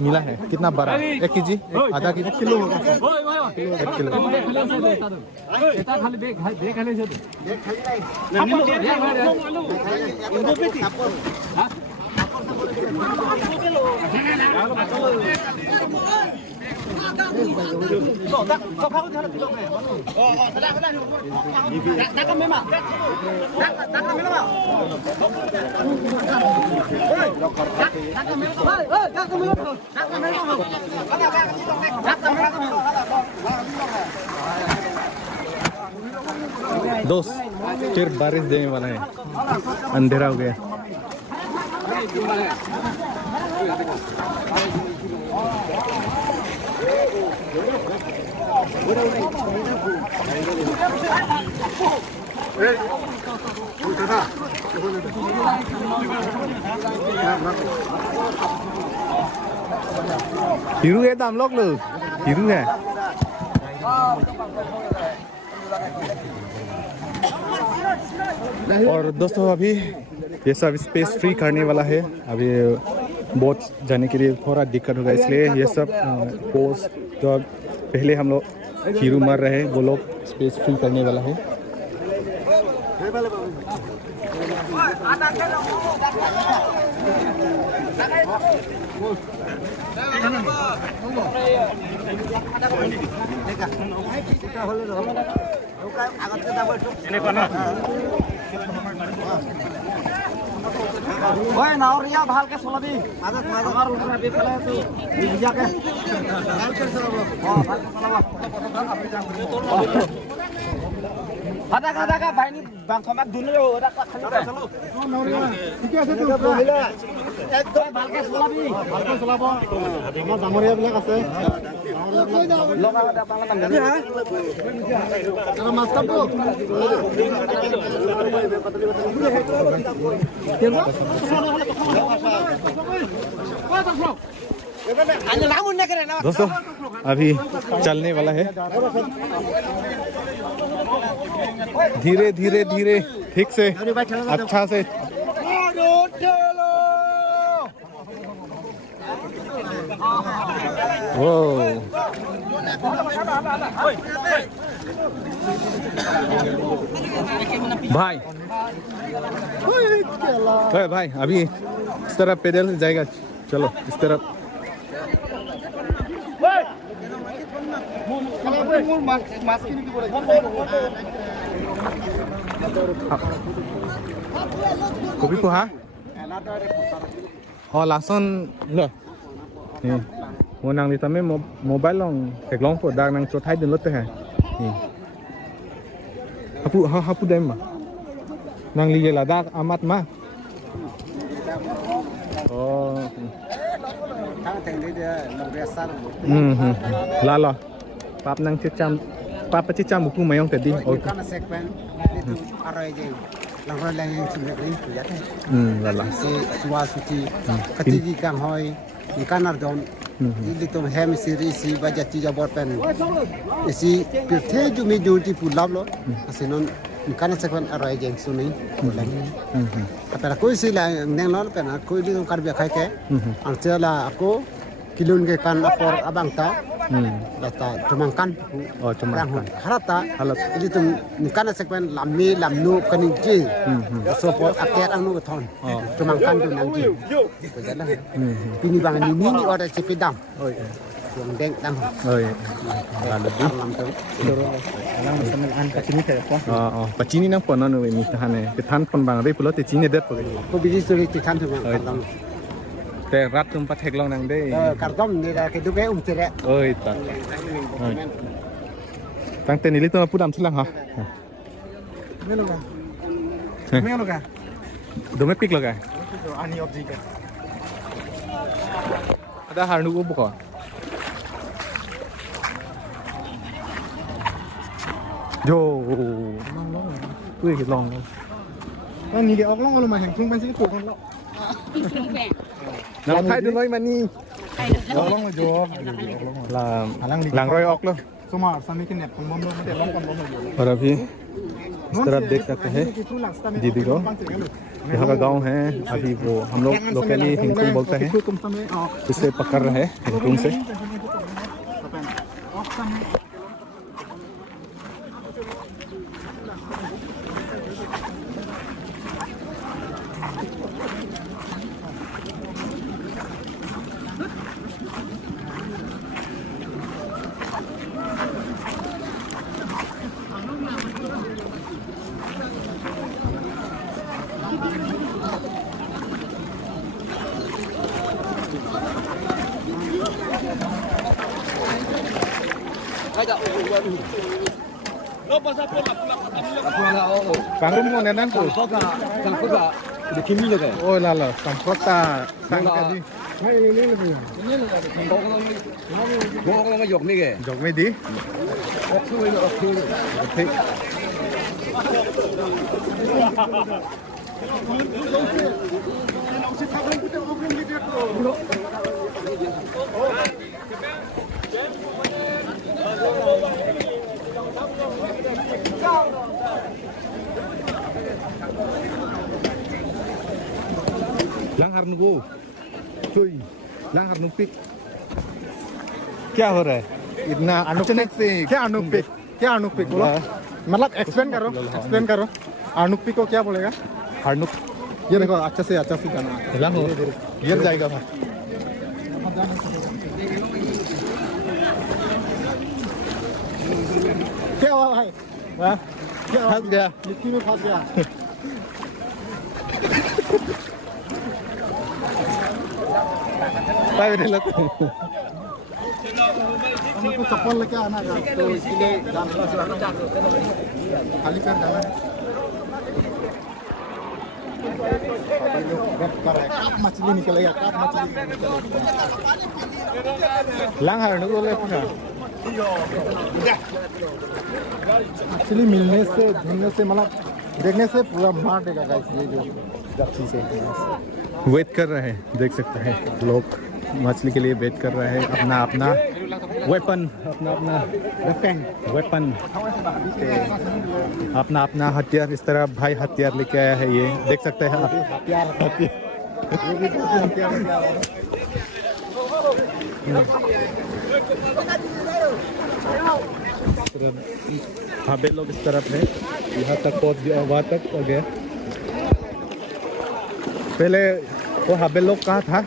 मिला है, कितना बड़ा? 1 केजी, आधा केजी, 1 किलो होगा, 1 किलो। दोस्त फिर बारिश देने वाला है, अंधेरा हो गया। हीरू है दाम लोग हीरू है। और दोस्तों अभी ये सब स्पेस फ्री करने वाला है, अभी बोट जाने के लिए थोड़ा दिक्कत होगा, इसलिए ये सब पोस्ट जो पहले हम लोग हीरू मर रहे हैं वो लोग स्पेस फ्री करने वाला है। ओए नावरिया भाल के सोलबी आदत हमार ऊपर भी फले तो मिर्जा के भाल के सोलबो हां भाल के सोलबो आदा का भाई नी बांखमा दुनु ओरा खाली चलो नावरिया ठीक আছে তো एकदम भाल के सोलबी আমার দামরিয়া বিলাক আছে লগা দা বাংলা নাম জানি হ্যাঁ তারা মাছ কাটবো दोस्तों अभी चलने वाला है, धीरे धीरे धीरे ठीक से अच्छा से। वो भाई भाई अभी इस तरफ पैदल जाएगा, चलो इस तरफ। Kopi ko ha? Oh lason lo. Ni. Mo nang dito may mobile long teglong po dag nang chothai din lot ha. Ni. Hapu dem ma. Nang liye ladak amat ma. Oh. Kang teng dia nang Lala. Pap nang cicam papa cicam buku mayong tadi. Oh kan sekuen itu arai je. Lang lang sudah ini ya. Lala. Si suasuti katigi kang hoy ikan ardon. Ini tu hem siri si baca tiga borpen. Isi pirte jumi judi pulau lo. Asinon ikan sekuen arai je suni. Tapi aku sih lah neng lo pernah aku ini tu karbi khai ke. Angcela aku kilun ke kan apor abang ta. Data cumangkan. Oh cumangkan. Harata. Ini tu ikan sekuen lamni lamnu kaniji. Sopot aket anu keton. Cumangkan tu nanti. Ini bang ini orang cepedam. yang deng dam Oh iya. Lebih. lam tu Alang seneng an kat sini kayak apa? Oh, pacini nang pon anu ini tahane. Ketan pon bang re pulo te cini det pakai. ko biji suri ti kan tu kartam Te rat tempat heglong nang deh. kartam ni dah ke tu ke tere Oh itu. Tang te nili tu pudam silang ha. Melo ka. Melo ka. Dome pik lo ka. Ani object ka. Ada harnu ko buka. Jo. Wih long. Kan ni ke ok long lo ma heng klung ban sini ko kan lo. Nang thai du loi mani. Ok long lo jo. Là làng roi ok lo. Semua sampai ke net pun bom lo mate long kan bom lo. और अभी इस तरफ देख सकते हैं दीदी को यहाँ का गांव है अभी वो हम लोग लोकली हिंगकुंग बोलते हैं इससे पकड़ रहे हैं हिंगकुंग से Kangkum mo nenan ko. Oh lala, sampota sangkadi. Jok me di. Lang harnugo. Cuy, lang harnupik. क्या हो रहा है इतना अचानक से क्या अनुपिक? क्या अनुपिक बोलो? मतलब एक्सप्लेन करो. अनुपिक को क्या बोलेगा? हार्नुक ये देखो अच्छा से जाना. lang हो गिर जाएगा भाई क्या हुआ भाई? हाँ क्या फंस गया मिट्टी में फंस गया. पाए बेटे लोग हमको चप्पल लेके आना था तो इसलिए खाली पैर जाना है. काप मछली निकलेगा. lang harnugo ले पूरा मछली मिलने से ढूंढने से मतलब देखने से पूरा मार देगा गाइस. ये जो गप्पी से वेट कर रहे हैं देख सकते हैं लोग मछली के लिए वेट कर रहे हैं अपना अपना वेपन अपना अपना हथियार इस तरह भाई हथियार लेके आया है ये देख सकते हैं आप भाभे लोग इस तरफ है यहाँ तक पहुँच गया वहाँ तक हो गया पहले वो हाबे लोग कहाँ था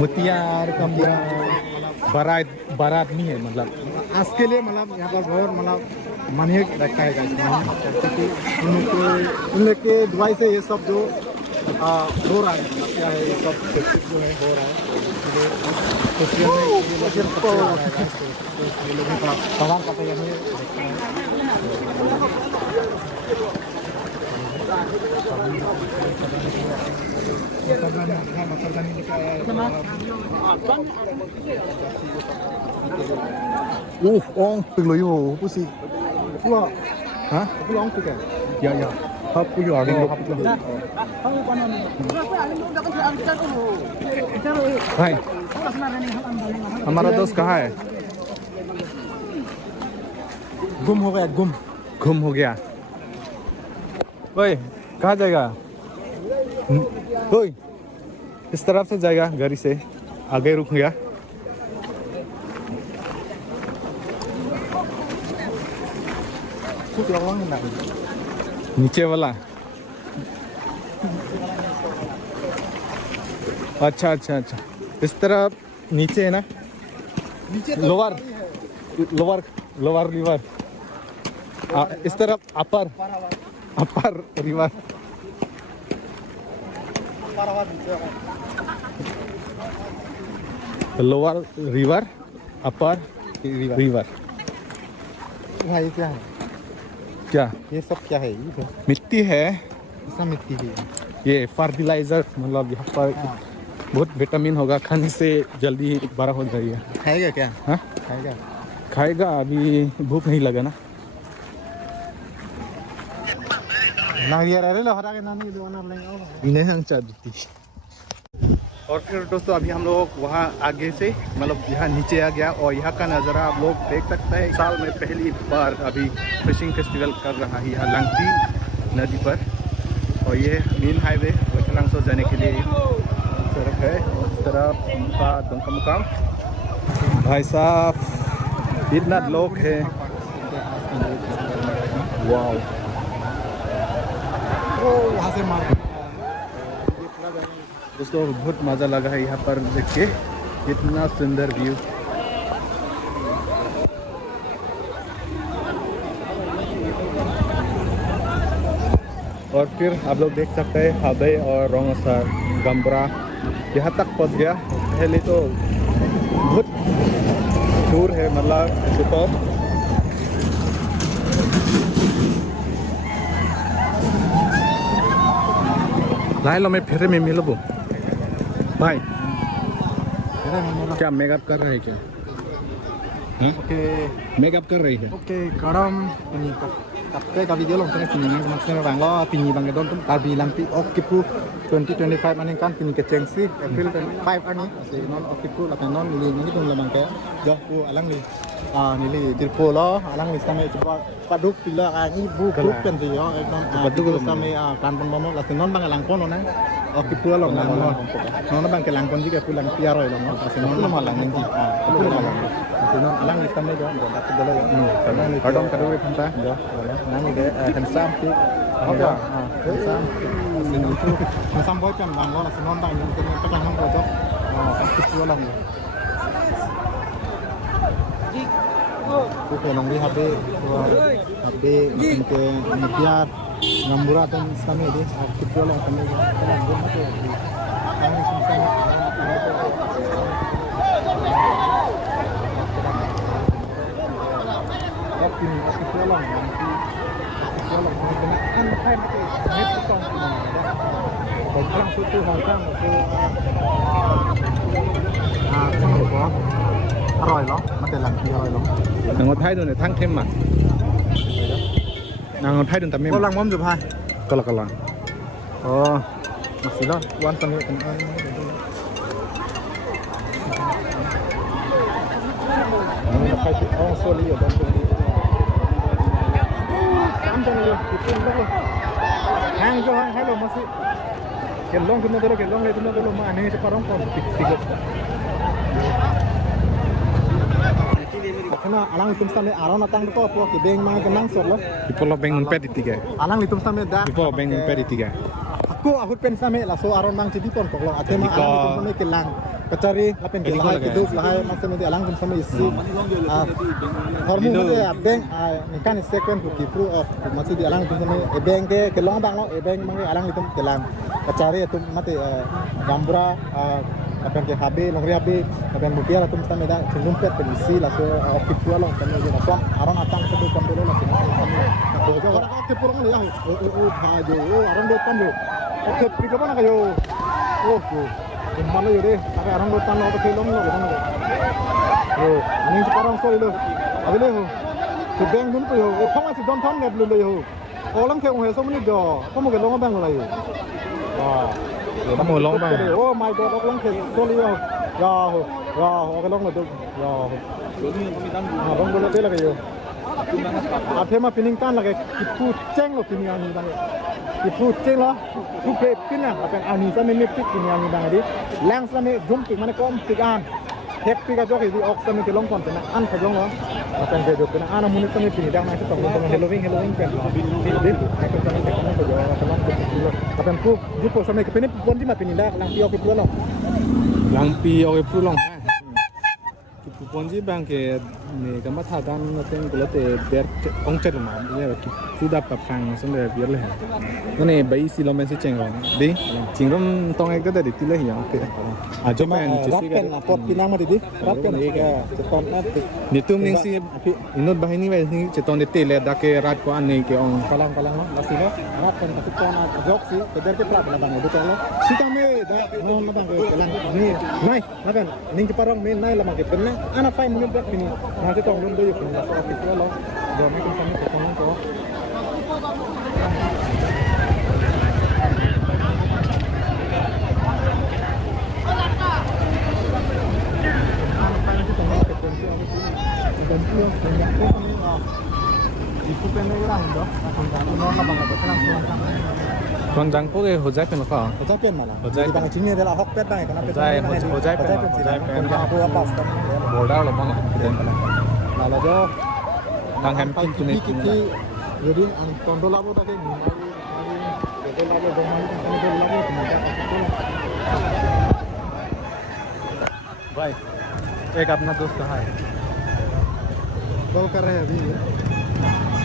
मुतियार कमरा बारात नहीं है मतलब आज के लिए मतलब यहाँ पर बहुत मतलब मान्य रखा है गाइस. क्योंकि उन लोग के दुआई से ये सब जो हो रहा है मतलब क्या है ये सब फेस्टिव जो है हो रहा है. ये लोग का सवाल का तैयार है. ông từng lấy hồ bút xì hả Aku long tu kan? dạ dạ hấp cái giò đi hấp भाई हमारा दोस्त कहाँ है गुम हो गया. गुम हो गया ओए कहाँ जाएगा ओए इस तरफ से जाएगा गाड़ी से आगे रुक गया कुछ long नहीं. नीचे वाला अच्छा अच्छा अच्छा, इस तरफ नीचे है ना, लोअर लोअर लोअर रिवर, इस तरफ अपर अपर रिवर, लोअर रिवर अपर रिवर। भाई क्या है? क्या ये सब क्या है? ये मिट्टी है, सब मिट्टी है। ये फर्टिलाइजर, मतलब यहाँ पर बहुत विटामिन होगा, खाने से जल्दी बड़ा हो जाएगा। खाएगा क्या? हाँ खाएगा। खाएगा, अभी भूख नहीं लगा ना। इन्हें हम चाहती। और फिर दोस्तों अभी हम लोग वहाँ आगे से मतलब यहाँ नीचे आ गया, और यहाँ का नज़ारा आप लोग देख सकते हैं। साल में पहली बार अभी फिशिंग फेस्टिवल कर रहा है यहाँ लांगती नदी पर, और ये मेन हाईवे वैकलांगसो जाने के लिए सड़क है। और इस तरफ उनका दुमका मुकाम, भाई साहब इतना लोग है, वाह। वहाँ से मार दोस्तों बहुत मज़ा लगा है यहाँ पर देख के, इतना सुंदर व्यू। और फिर आप लोग देख सकते हैं हाबे और रोंगसर गंबरा यहाँ तक पहुँच गया। पहले तो बहुत दूर है, मतलब ऊपर। लाए लो मैं फिर में मिलो भाई, क्या मेकअप कर रहे हैं क्या? ओके मेकअप कर रही है। oke kadam ini tapi kami dia loh kini maksudnya bang lo pini bang gedon tuh kami lampi okipu 2025 ani kan pini kecengsi April 25 ani masih non okipu lapan non ini tuh lamang kayak jauh pu alang li nili tirpo lo alang li sampai coba paduk pila ini bu grup kan sih yo paduk sampai kan pun momo lapan non bang alang kono nang okipu lo non bang kelang kon juga pulang piaro lo masih non malang nanti non alang li sampai jauh dapat dulu ya kadang kadang kita nang ide handsome sih apa handsome itu handsome boy kan bang lo langsung nonton yang kita pegang nong foto sakit dua lang itu kalau nong HP ke media ngambura tuh kami di sakit dua lang kami pegang guna tuh kami sama oke dua lang kalau kan kan itu tong bajang sutu hongkang itu sang lupa aroy loh masih lagi aroy loh nang thay đồ này thăng thêm mặt, nang thay đồ tạm mềm. có lăng mắm chụp hai Kalau masih lah wan sampai kan oh sorry ya bang hang cho hang lo masih kelong kita dulu mah ini sekarang kon tiga karena alang itu sampai aron atang itu apa ke beng mah kenang sor lo Ipolo bengun pedi tiga. alang itu sampai dah Ipolo bengun pedi tiga. aku pen sampai lah so aron bang jadi pon kok lo atema alang itu sampai kelang kecari lapen kelahai hidup lahai maksudnya di alang itu sampai isi hormon itu ya beng kan second bukti proof of masih di alang itu sampai beng ke kelong bang lo beng mang alang itu kelang kecari itu mati gambra akan ke HB longri HB akan bukiar atau mesti ada cungkumpet penisi langsung okip dua long kan jadi langsung aron atang itu kan dulu langsung aku juga orang okip purung ya baju aron dua kan yo okip tiga mana kayo malu yo deh tapi aron dua kan lo okip long lo kan ini sekarang sorry lo abi lo ke beng dun yo phong masih don thon net lo yo orang ke ong heso menit do kamu ke long bang lo yo wah kamu long bang. Oh my god, aku long ke sorry yo. Ya, aku long itu. Ya. Abang boleh bela kayo. Athema piningkan lagi kipu ceng lo piningan ni bang. Kipu ceng lo. Kupe pinang akan ani sama ni pik piningan ni bang di. Lang sama jump pik mana kom pikan. hek pika jok itu oksa mi kelong kon pena an khajong lo akan ke jok pena ana munit kami pini dah masuk tong Halloween pen din aku kan ke kono ko jo kelong ko lo akan ku jupo sampai ke pini pon di ma pini dah lang pi oke pu lo lang pi oke pu long Ponji bang ke ne kama tha dan ten gulate der ongchet ma ye ki suda pa phang sende biar le ne bai si lo men se cheng rong di chingrom tong ek da di ti le hi yang ke a jo man chi si ga pot pinang ma di rapen e ga cheton na ni tum ning si inot bahini wa ni cheton de te le da ke rat ko an ne ke ong kalang no lasi lo rapen ka cheton na jok si ke der ke plat la bang de lo si ta me da no la bang ke kalang ni nai na kan ning ki parong me nai la bang ke penna ana fai mungkin berat ini nanti tong belum doyok ini masuk office lo dom itu kami ketemu ko Con răng phố cái hồ giấy bên có hồ giấy bên mà là hồ giấy bằng chính như thế là hốc pet này còn hồ giấy bên con răng phố bọc bồ đao là món là do đang hem pin tu ni jadi con đô la bồ cái đô la bồ भाई एक अपना दोस्त कहाँ है call कर रहे हैं अभी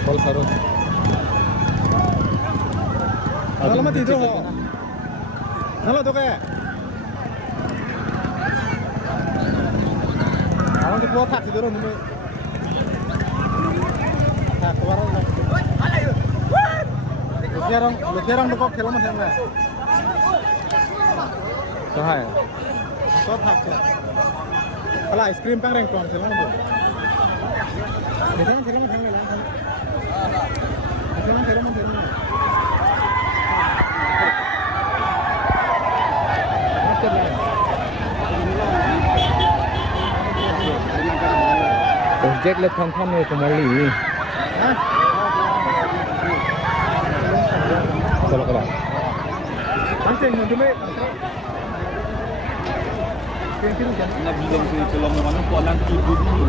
कॉल करो Halo mati itu. Halo tuh kayak. Awak di pulau tak tidur nih. Tak keluar lah. Lu sekarang tuh kok kelam macam mana? Sahai. Sot tak. Kalau es krim kan rengkong kelam tuh. Biasanya kelam macam mana? Kelam macam mana? Jack let thong thong này của Mali. Chalo kala. Anjing nanti me. Kira-kira jangan. Na bilang sih kalau mana polan tu dulu.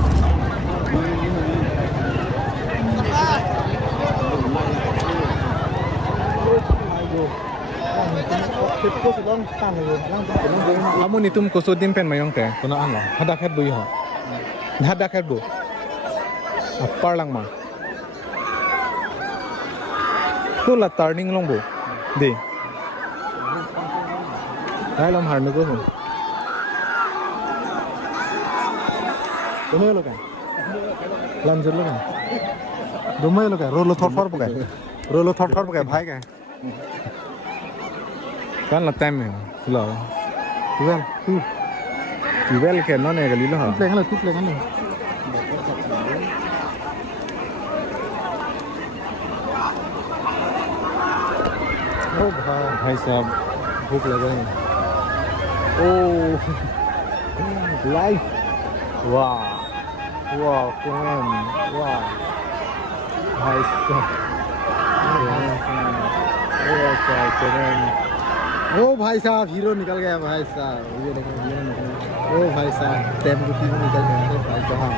Kamu ni tum kusudim pen mayong teh, kuna ano? Hadak het bu yo. Hadak het bu. Apar lang ma. Tu la turning long bu. Di. Dai lom har me ko hum. Dumay lo kan. Lanjut lo kan. Dumay lo kan. Rolo thor thor bu kan. Rolo thor thor bu kan bhai kan. Kan là tem này lo well cái nó này cái lý lo hả lên là lên này ô भाई साहब भूख लग रही है ओ live वाह वाह कौन वाह भाई साहब ओ भाई साहब हीरो निकल गया भाई साहब ये देखो हीरो निकल गया ओ भाई साहब टेम को हीरो निकल गया भाई कहां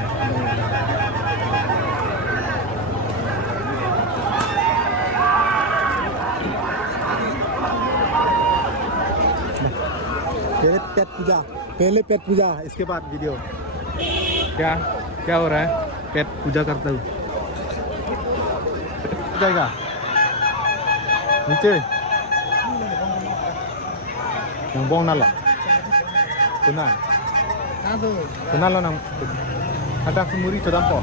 पहले पेट पूजा इसके बाद वीडियो क्या क्या हो रहा है पेट पूजा करता हूँ जाएगा नीचे yang bong nala kenal lo nang ada semuri to dampo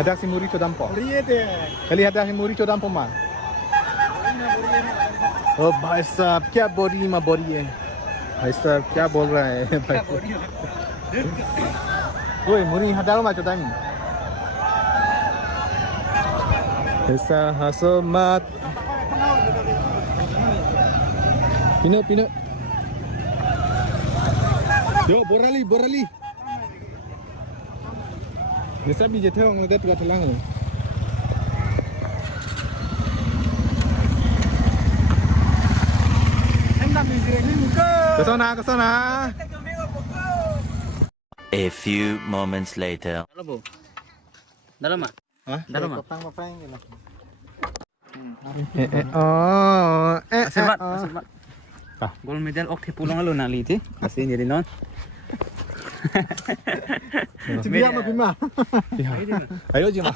ada semuri to dampo kali ada semuri to dampo ma oh भाई साहब क्या बोरी में बोरी है भाई साहब क्या बोल रहा है भाई ओए मुरी हटाओ मा चोदाई ऐसा हंसो मत Pino yo borali bisa bija theo ngồi đất gạt lang rồi Ke sana. A few moments later. Dalam bu. Dalam ah. Hah? Dalam ah. Semat. Semat. Gold medal okey pulang lo nali tu. Masih jadi non. Biar mah bima. आयो जी माँ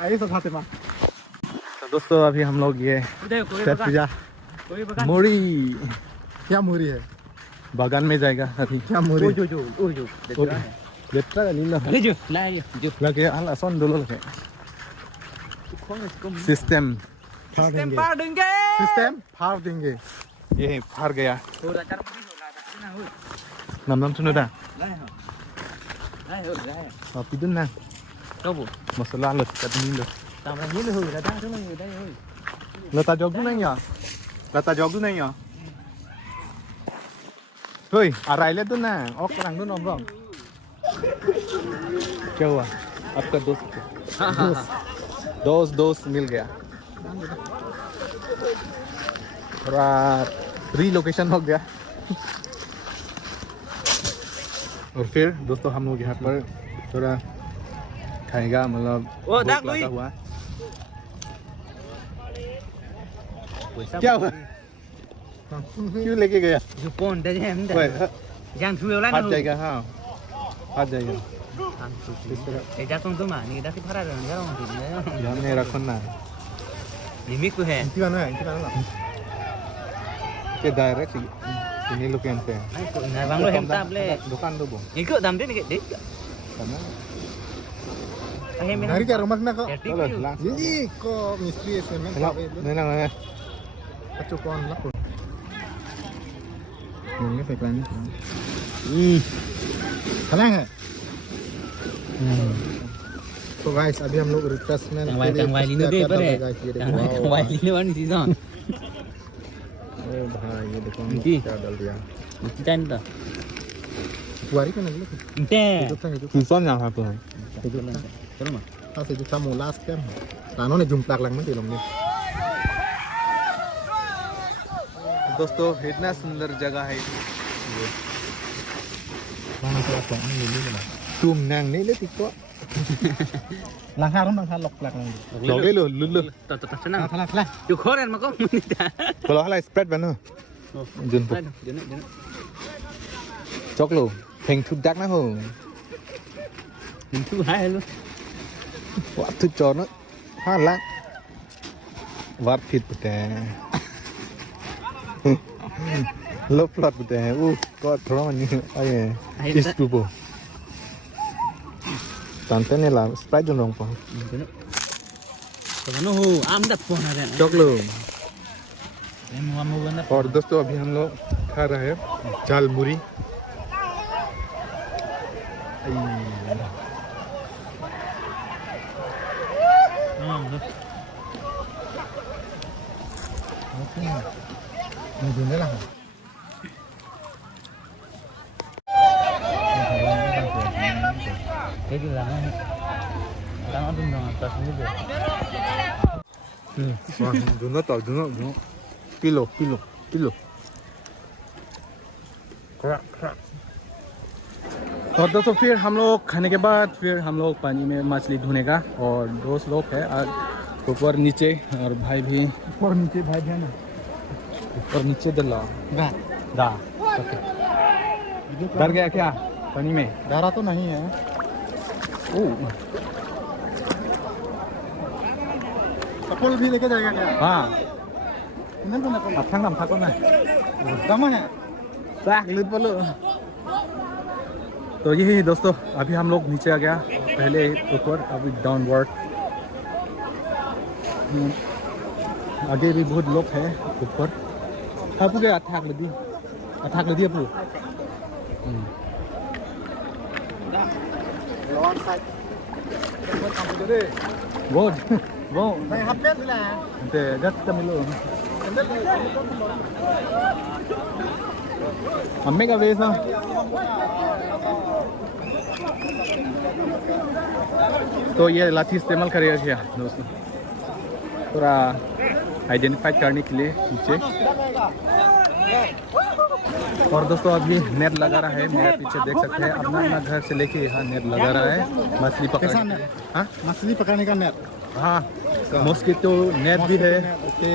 आइए सब खाते माँ तो दोस्तों अभी हम लोग ये छठ पूजा मुड़ी क्या मूरी है बागान में जाएगा अभी क्या मूरी जो. लेट्रा का नीला Kali jo. Lah ya. Jo. लगे हला सोन डोलो लगे सिस्टम फाड़ देंगे Tempar dengke. सिस्टम फाड़ देंगे ये फार गया Udah cara pergi lo lah. Sana hu. नाम नाम सुनो दा Lah ya. Lah ya. आप इधर ना Kau bu. मसाला लो चटनी लो Tambah ni lo hu. Dah dah semua dah hu. लता जॉग नहीं यार लता जॉग नहीं यार होय अराइले तो ना और करंग तो नॉम रॉन्ग क्या हुआ आपका दोस्त मिल गया थोड़ा रीलोकेशन हो गया और फिर दोस्तों हम लोग यहाँ पर थोड़ा खाएगा मतलब वो दाग भूख हुई। लगा हुआ क्या हुआ क्यों लेके गया Jo pon dah jam dah. ओए, Yang sudah lah. हाथ जाएगा हाँ हाथ जाएगा Jatuh tu mah. Ni dah kita harap dah. Jangan mati. यहाँ में रखो ना Limit tu है. इंती गाना है इंती गाना के direct ini lu kan pe Nah, bang lo hem tak boleh. दुकान दो बो Ikut dam dia ni ke dia. karena Hem नारी क्या रमक ना को चलो langsung ये को मिस्त्री है मैं Hello, nenang ya. बच्चों कौन ना ये फेंक लानी खाना है तो गाइस अभी हम लोग refreshment Tang wai linu dia apa deh? Tang wai linu mana sih zon? ओ भाई ये देखो इनकी? क्या डाल दिया Mesti kan tu. कुआरी का नहीं Ente. itu kan itu Susun yang satu Terus mah.ถ้าสิจุดมูลาสเต็มตาโน่นจุ่มปลักหลังมันตีลงนี่ दोस्तों इतना सुंदर जगह है บางตัวสองอันนี้นี่เลย तुम नंग नहीं ले tikko หลังคาต้องหลังคาหลอกปลักหลัง lo ke lo lulu Tak senang. ทะลักทะลัก Ju koren mah kau ni dah. kalau halai spread bano jun tu Junuk. chok lo peng thu dak na ho Itu hai lu. wa thu cho nó ha la wat phit pute lo plot pute ko thro ni ai is tu bo tante ne la spread jun rong pa Junuk. Kau nu am dah pun ada. chok lo Em mau benda. और दोस्तों अभी हम लोग खा रहे हैं चाल मुरीมันยืนได้หรอ Cái gì là đang ở bên ngoài ta không biết. 와 누나 떠 누나 필로 और दोस्तों फिर हम लोग खाने के बाद फिर हम लोग पानी में मछली धोने का और दोस्त लोग है और ऊपर नीचे और भाई भी और नीचे भाई है ना ऊपर नीचे डला दा डर गया क्या पानी में डरा तो नहीं है कपल भी लेके जाएगा क्या हाँ इन्हें तो ना अब थंग नम थको ना दम है साग लूट बोलो तो यही दोस्तों अभी हम लोग नीचे आ गया पहले ऊपर अभी डाउनवर्ड आगे भी बहुत लोग हैं ऊपर आपको क्या अटैक लगी आपको वो नहीं हाफ पेंट मिला है ते जस्ट मिलो अम्मे का वेस ना तो ये लाठी इस्तेमाल करेगा क्या दोस्तों थोड़ा आइडेंटिफाई करने के लिए नीचे और दोस्तों अभी नेट लगा रहा है, मेरे पीछे देख सकते हैं। अपना अपना घर से लेके यहाँ नेट लगा रहा है मछली पकड़ने। हाँ, मछली पकड़ने का नेट। हाँ, मॉस्किटो नेट भी है। ओके,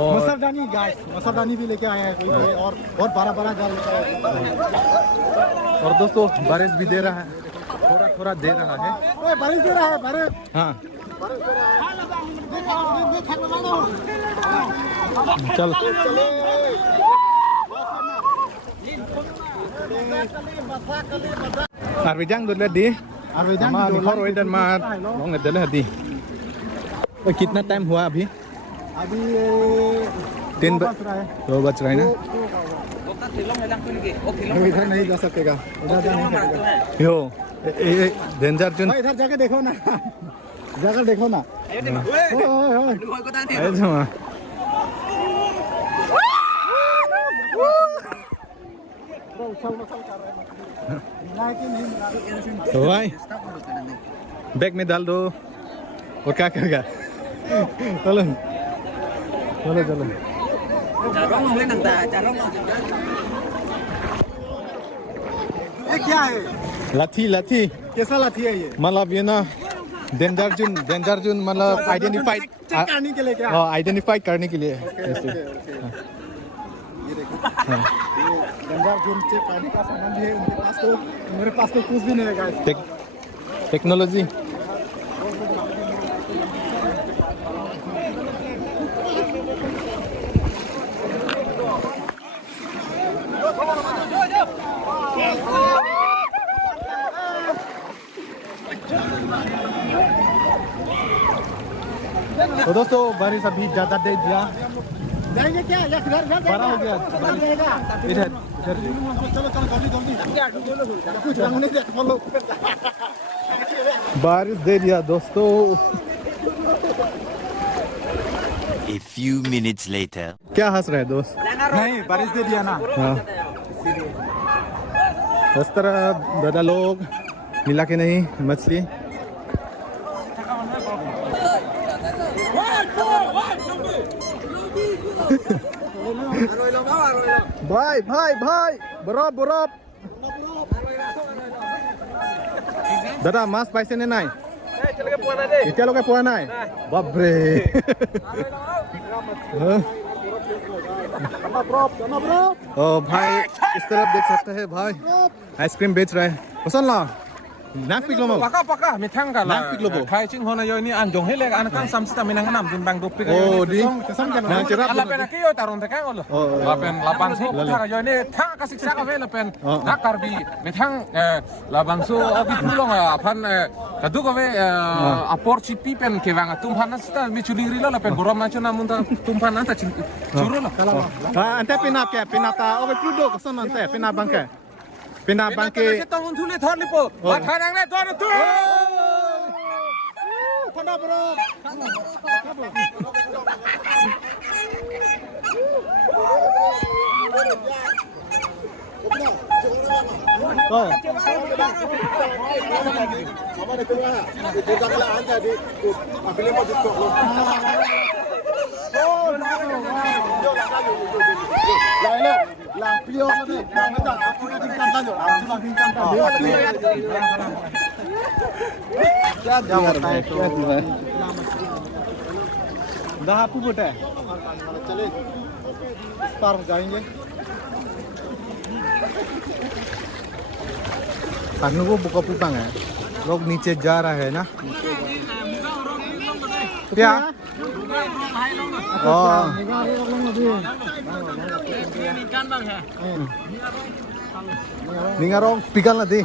और मच्छरदानी, गाइस मच्छरदानी भी लेके आया है कोई और बहुत बड़ा बड़ा जाल लेके आया है। और दोस्तों बारिश भी दे रहा है, थोड़ा थोड़ा दे रहा है। ओए बारिश दे रहा है, बारिश हाँ बारिश दे रहा है। चल Arvijang dulu di. Arvijang Sama dulu. Mihor dan ma long dulu di. कितना टाइम हुआ अभी? अभी 3 बज रहा है। 2 बज रहा है ना? इधर नहीं जा सकेगा, इधर जा नहीं सकेगा। यो डेंजर जोन। इधर जाके देखो ना, जाकर देखो ना। तो भाई बैग में डाल दो और क्या करेगा? चलो चलो चलो। ये क्या है? लाठी लाठी कैसा लाठी है ये? मतलब ये ना डेंजर जोन मतलब आइडेंटिफाइड चेक करने के लिए क्या? आइडेंटिफाई करने के लिए। ये देखो, डेंजर जोन चेक करने का सामान भी है उनके पास। तो मेरे पास तो कुछ भी नहीं है गाइस। टेक्नोलॉजी। तो दोस्तों बारिश अभी ज्यादा दे दिया। जाएंगे क्या? या फिर बड़ा हो गया। इधर इधर चलो चलो जल्दी जल्दी। कुछ रंग नहीं देख बोलो। बारिश दे दिया दोस्तों। A few minutes later. क्या हंस रहे दोस्त? नहीं, बारिश दे दिया ना। हाँ, इस तरह दादा लोग मिला के नहीं मछली। भाई भाई भाई बरफ बरफ दादा मास पाइसे ने नाई क्या लोग पोआ नाई बाप रे ओ भाई इस तरफ देख सकते हैं भाई आइसक्रीम बेच रहा है पसंद ला नाक pick low Paka mitang kala. Nang piklobo. Kai ching hona yo ni an jong hele an kan sam sta minang nam din bang dopik. Oh di nang cerap Ala pen ki yo taron te kan lo. Lapen lapan su ta yo ni tha ka siksa ka vela pen. Na karbi mitang labang su obi pulong pan kadu ka ve apor chipi pen ke wanga tumpan sta mi chuli rilo lapen borom na chuna munta tumpan anta churu lo. ante pinap ke pinata oke prudo kosan ante pinap bangke pinap bangke Tong thule thor lipo. Mathanang le thor tu. ठंडा बरफ। हमारे तुम्हारा itu janganlah anda di ambil mau diskon lo. Lah pio ni, lang ada aku nak tingkat tanjo, aku nak tingkat tanjo. क्या होता है क्या दिया दहा पुट है चले इस पार जाएंगे खाने को बुका पुटांग है लोग नीचे जा रहा है ना क्या निगारों पिघल ना दी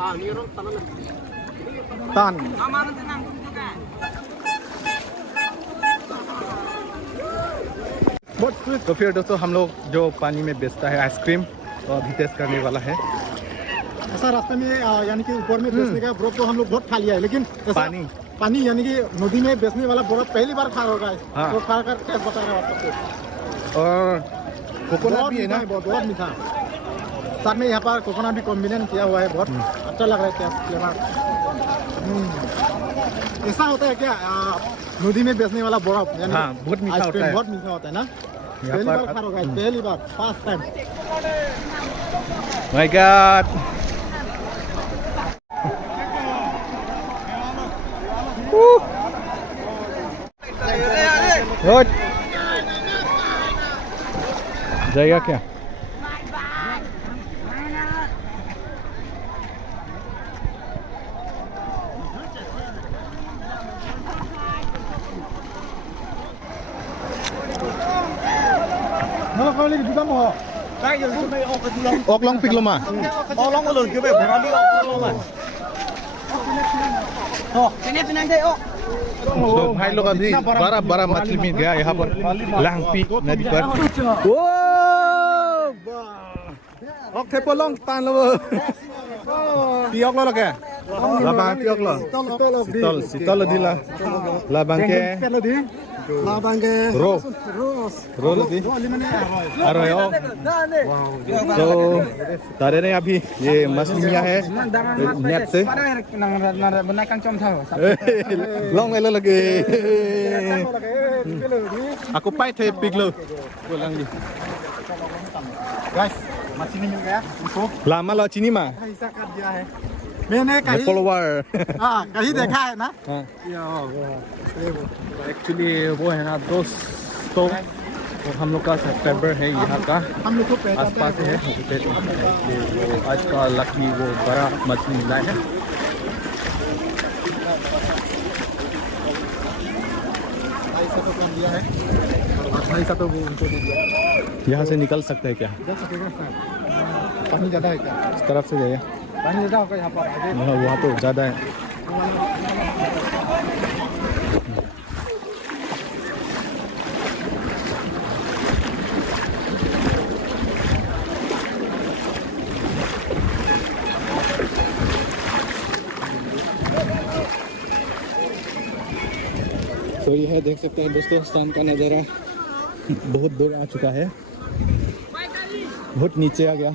तान तो फिर दोस्तों हम लोग जो पानी में बेचता है आइसक्रीम तो अभी टेस्ट करने वाला है ऐसा रास्ते में यानी कि ऊपर में बेचने का बर्फ तो हम लोग बहुत खा लिया है लेकिन पानी यानी कि नदी में बेचने वाला बर्फ पहली बार खा होगा हाँ। तो खा कर टेस्ट बता रहा हूँ और कोकोनट भी है ना बहुत मीठा साथ में यहाँ पर कोकोनट भी कॉम्बिनेशन किया हुआ है बहुत अच्छा लग रहा है टेस्ट ऐसा होता है क्या नदी में बेचने वाला बर्फ यानी हाँ बहुत मीठा होता है बहुत मीठा होता है ना यहाँ पहली बार पर खा रहा हूँ पहली बार फर्स्ट टाइम माय गॉड जाएगा क्या nó có lên chúng ta mò ốc long pik lama तो भाई लोग अभी बड़ा बड़ा मछली मिल गया यहाँ पर लांगपी नदी पर ốc thế polong tan lo tiok lo क्या labang tiok lo sitol lo di labang ke ro lo di aroyo तो तारे ने अभी ये मछलियाँ है नेट से long này lagi aku pai the pig lo pulang di guys machine मिल गया हमको lama lo sini mah ऐसा कर दिया है मैंने कहीं follower हाँ कहीं देखा है ना एक्चुअली वो है ना दोस्तों और हम लोग का सब्सक्राइबर है यहाँ का हम लोग को आसपास है वो आज का लकी वो बड़ा मछली मिला है ऐसा तो कर दिया है ऐसा तो वो उनको दे दिया यहाँ से निकल सकता है क्या जा सकेगा पानी ज़्यादा है क्या इस तरफ से जाइए पानी ज़्यादा होगा यहाँ पर आगे वहाँ तो ज़्यादा है तो ये है देख सकते हैं दोस्तों शाम का नज़ारा बहुत दूर आ चुका है बहुत नीचे आ गया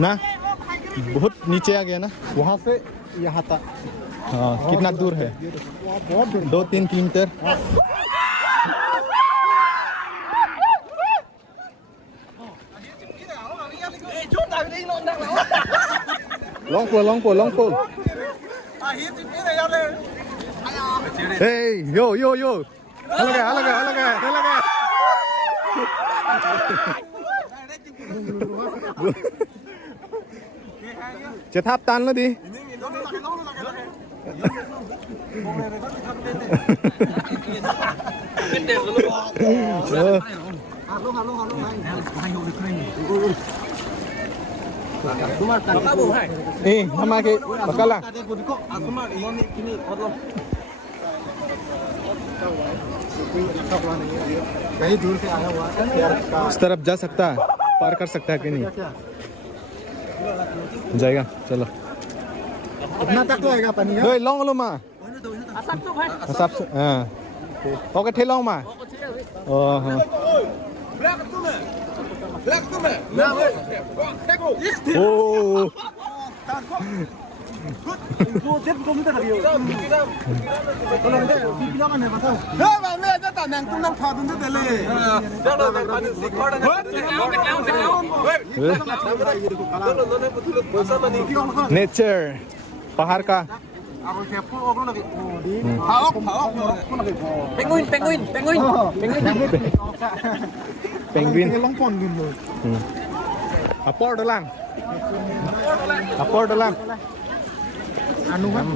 ना बहुत नीचे आ गया ना वहाँ से यहाँ तक हाँ कितना दूर है बहुत दूर 2-3 kilometre long pull hey yo halagaจะทับตันแล้วดินี่ทำไมกี่บักกะล่ะ कहीं दूर से आया हुआ है इस तरफ जा सकता है पार कर सकता है कि नहीं जाएगा चलो इतना तक तो आएगा पानी เฮ้ยลองลงมาซับพอกระเทลองมาโอ้ฮะโอ้ नेचर पहाड़ का penguin apor dalam anu kan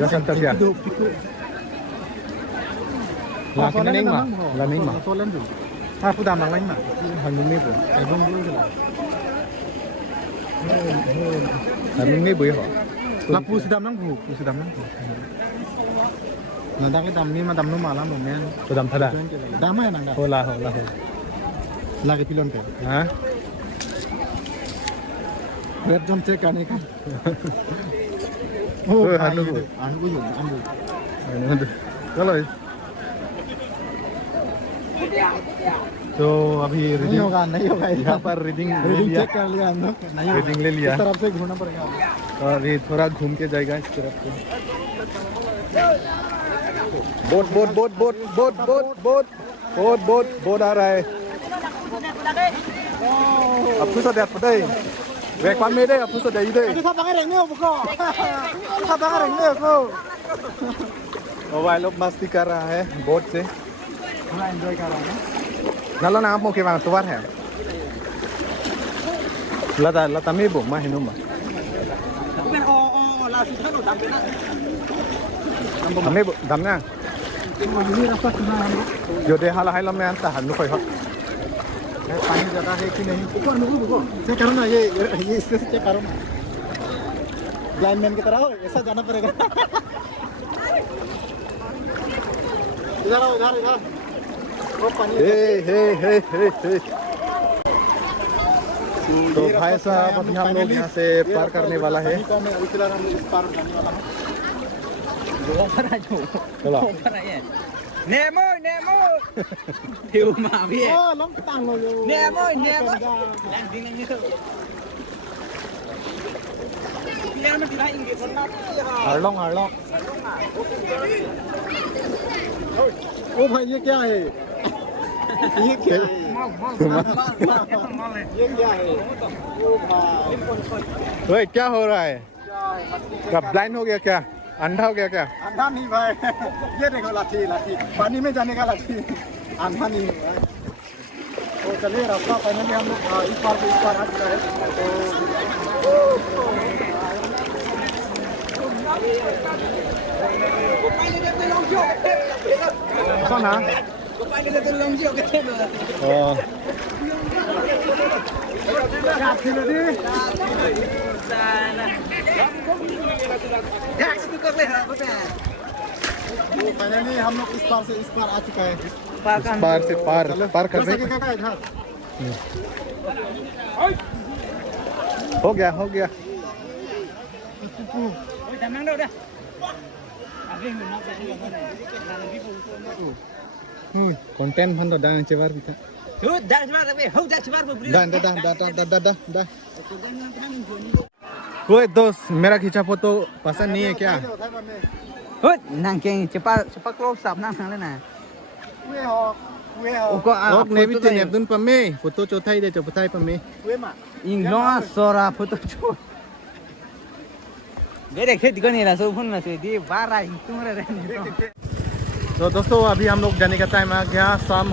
ya santai ya laning mah solen dulu aku damang lain mah hanung ni bu album dulu lah hanung ni bu ya lapu sedam nang bu nanti kita dam ni mah dam nu malam men sedam thada damai nang dah hola lagi pilon ke ha red jam cek kan ikan hanung bu kalau तो अभी नहीं होगा यहाँ पर reading check कर लिया हम लोग नहीं होगा। रीडिंग ले लिया इस तरफ से घूमना पड़ेगा और ये थोड़ा घूम के जाएगा इस तरफ से बोट बोट आ रहा है अब तो सदैव पता है वे कौन में दे अब तो सदैव दे Kita pakai rengnya buka. Kita pakai rengnya ko. और भाई लोग मस्ती कर रहा है बोट से Nah, enjoy कर रहा है. नलो ना आपको क्या तुवार है लता में बुक मा हिनुमा हमें दमना Ini rasa kena. जो दे हाला हाइला में अंता हनु कोई हो पानी ज्यादा है कि नहीं? बुको बुको. Saya करो ना ये इससे चेक करो ना. Blind man की तरह हो ऐसा जाना पड़ेगा. इधर आओ इधर इधर. वो पानी. हे तो भाई साहब अभी हम लोग यहाँ से पार करने वाला है पानी को मैं उतरा हम इस पार जाने वाला है. चलो Nemo. Hiu mà biết. Oh, long tang lo yo. Nemo. Đang tiếng Anh như Dia nó tidak Inggris senap. हरलोंग ओ भाई ये क्या है? ये क्या है? ये क्या है? ओ भाई. ओए क्या हो रहा है क्या ब्लाइंड हो गया क्या अंधा हो गया क्या अंधा नहीं भाई. ये देखो लाठी पानी में जाने का लाठी. अंधा नहीं है भाई. तो चलिए रास्ता फाइनली हम लोग इस पार से इस पार आ चुका है. तो कौन है तो फाइनली हम लोग इस पार से इस पार आ चुका है. पार से पार करने हो गया कंटेंट फंड डांग चेवार भी था दा कोई दोस्त मेरा खींचा फोटो पसंद नहीं है क्या Nang keng cepat close up nang lên nè. लोग ने भी तेरे अब्दुल पम्मे फोटो चौथा ही दे चौथा ही पम्मे In lo sora photo chu. Gede khet gani la so phun na se di bara tumre rehne. तो दोस्तों अभी हम लोग जाने का टाइम आ गया शाम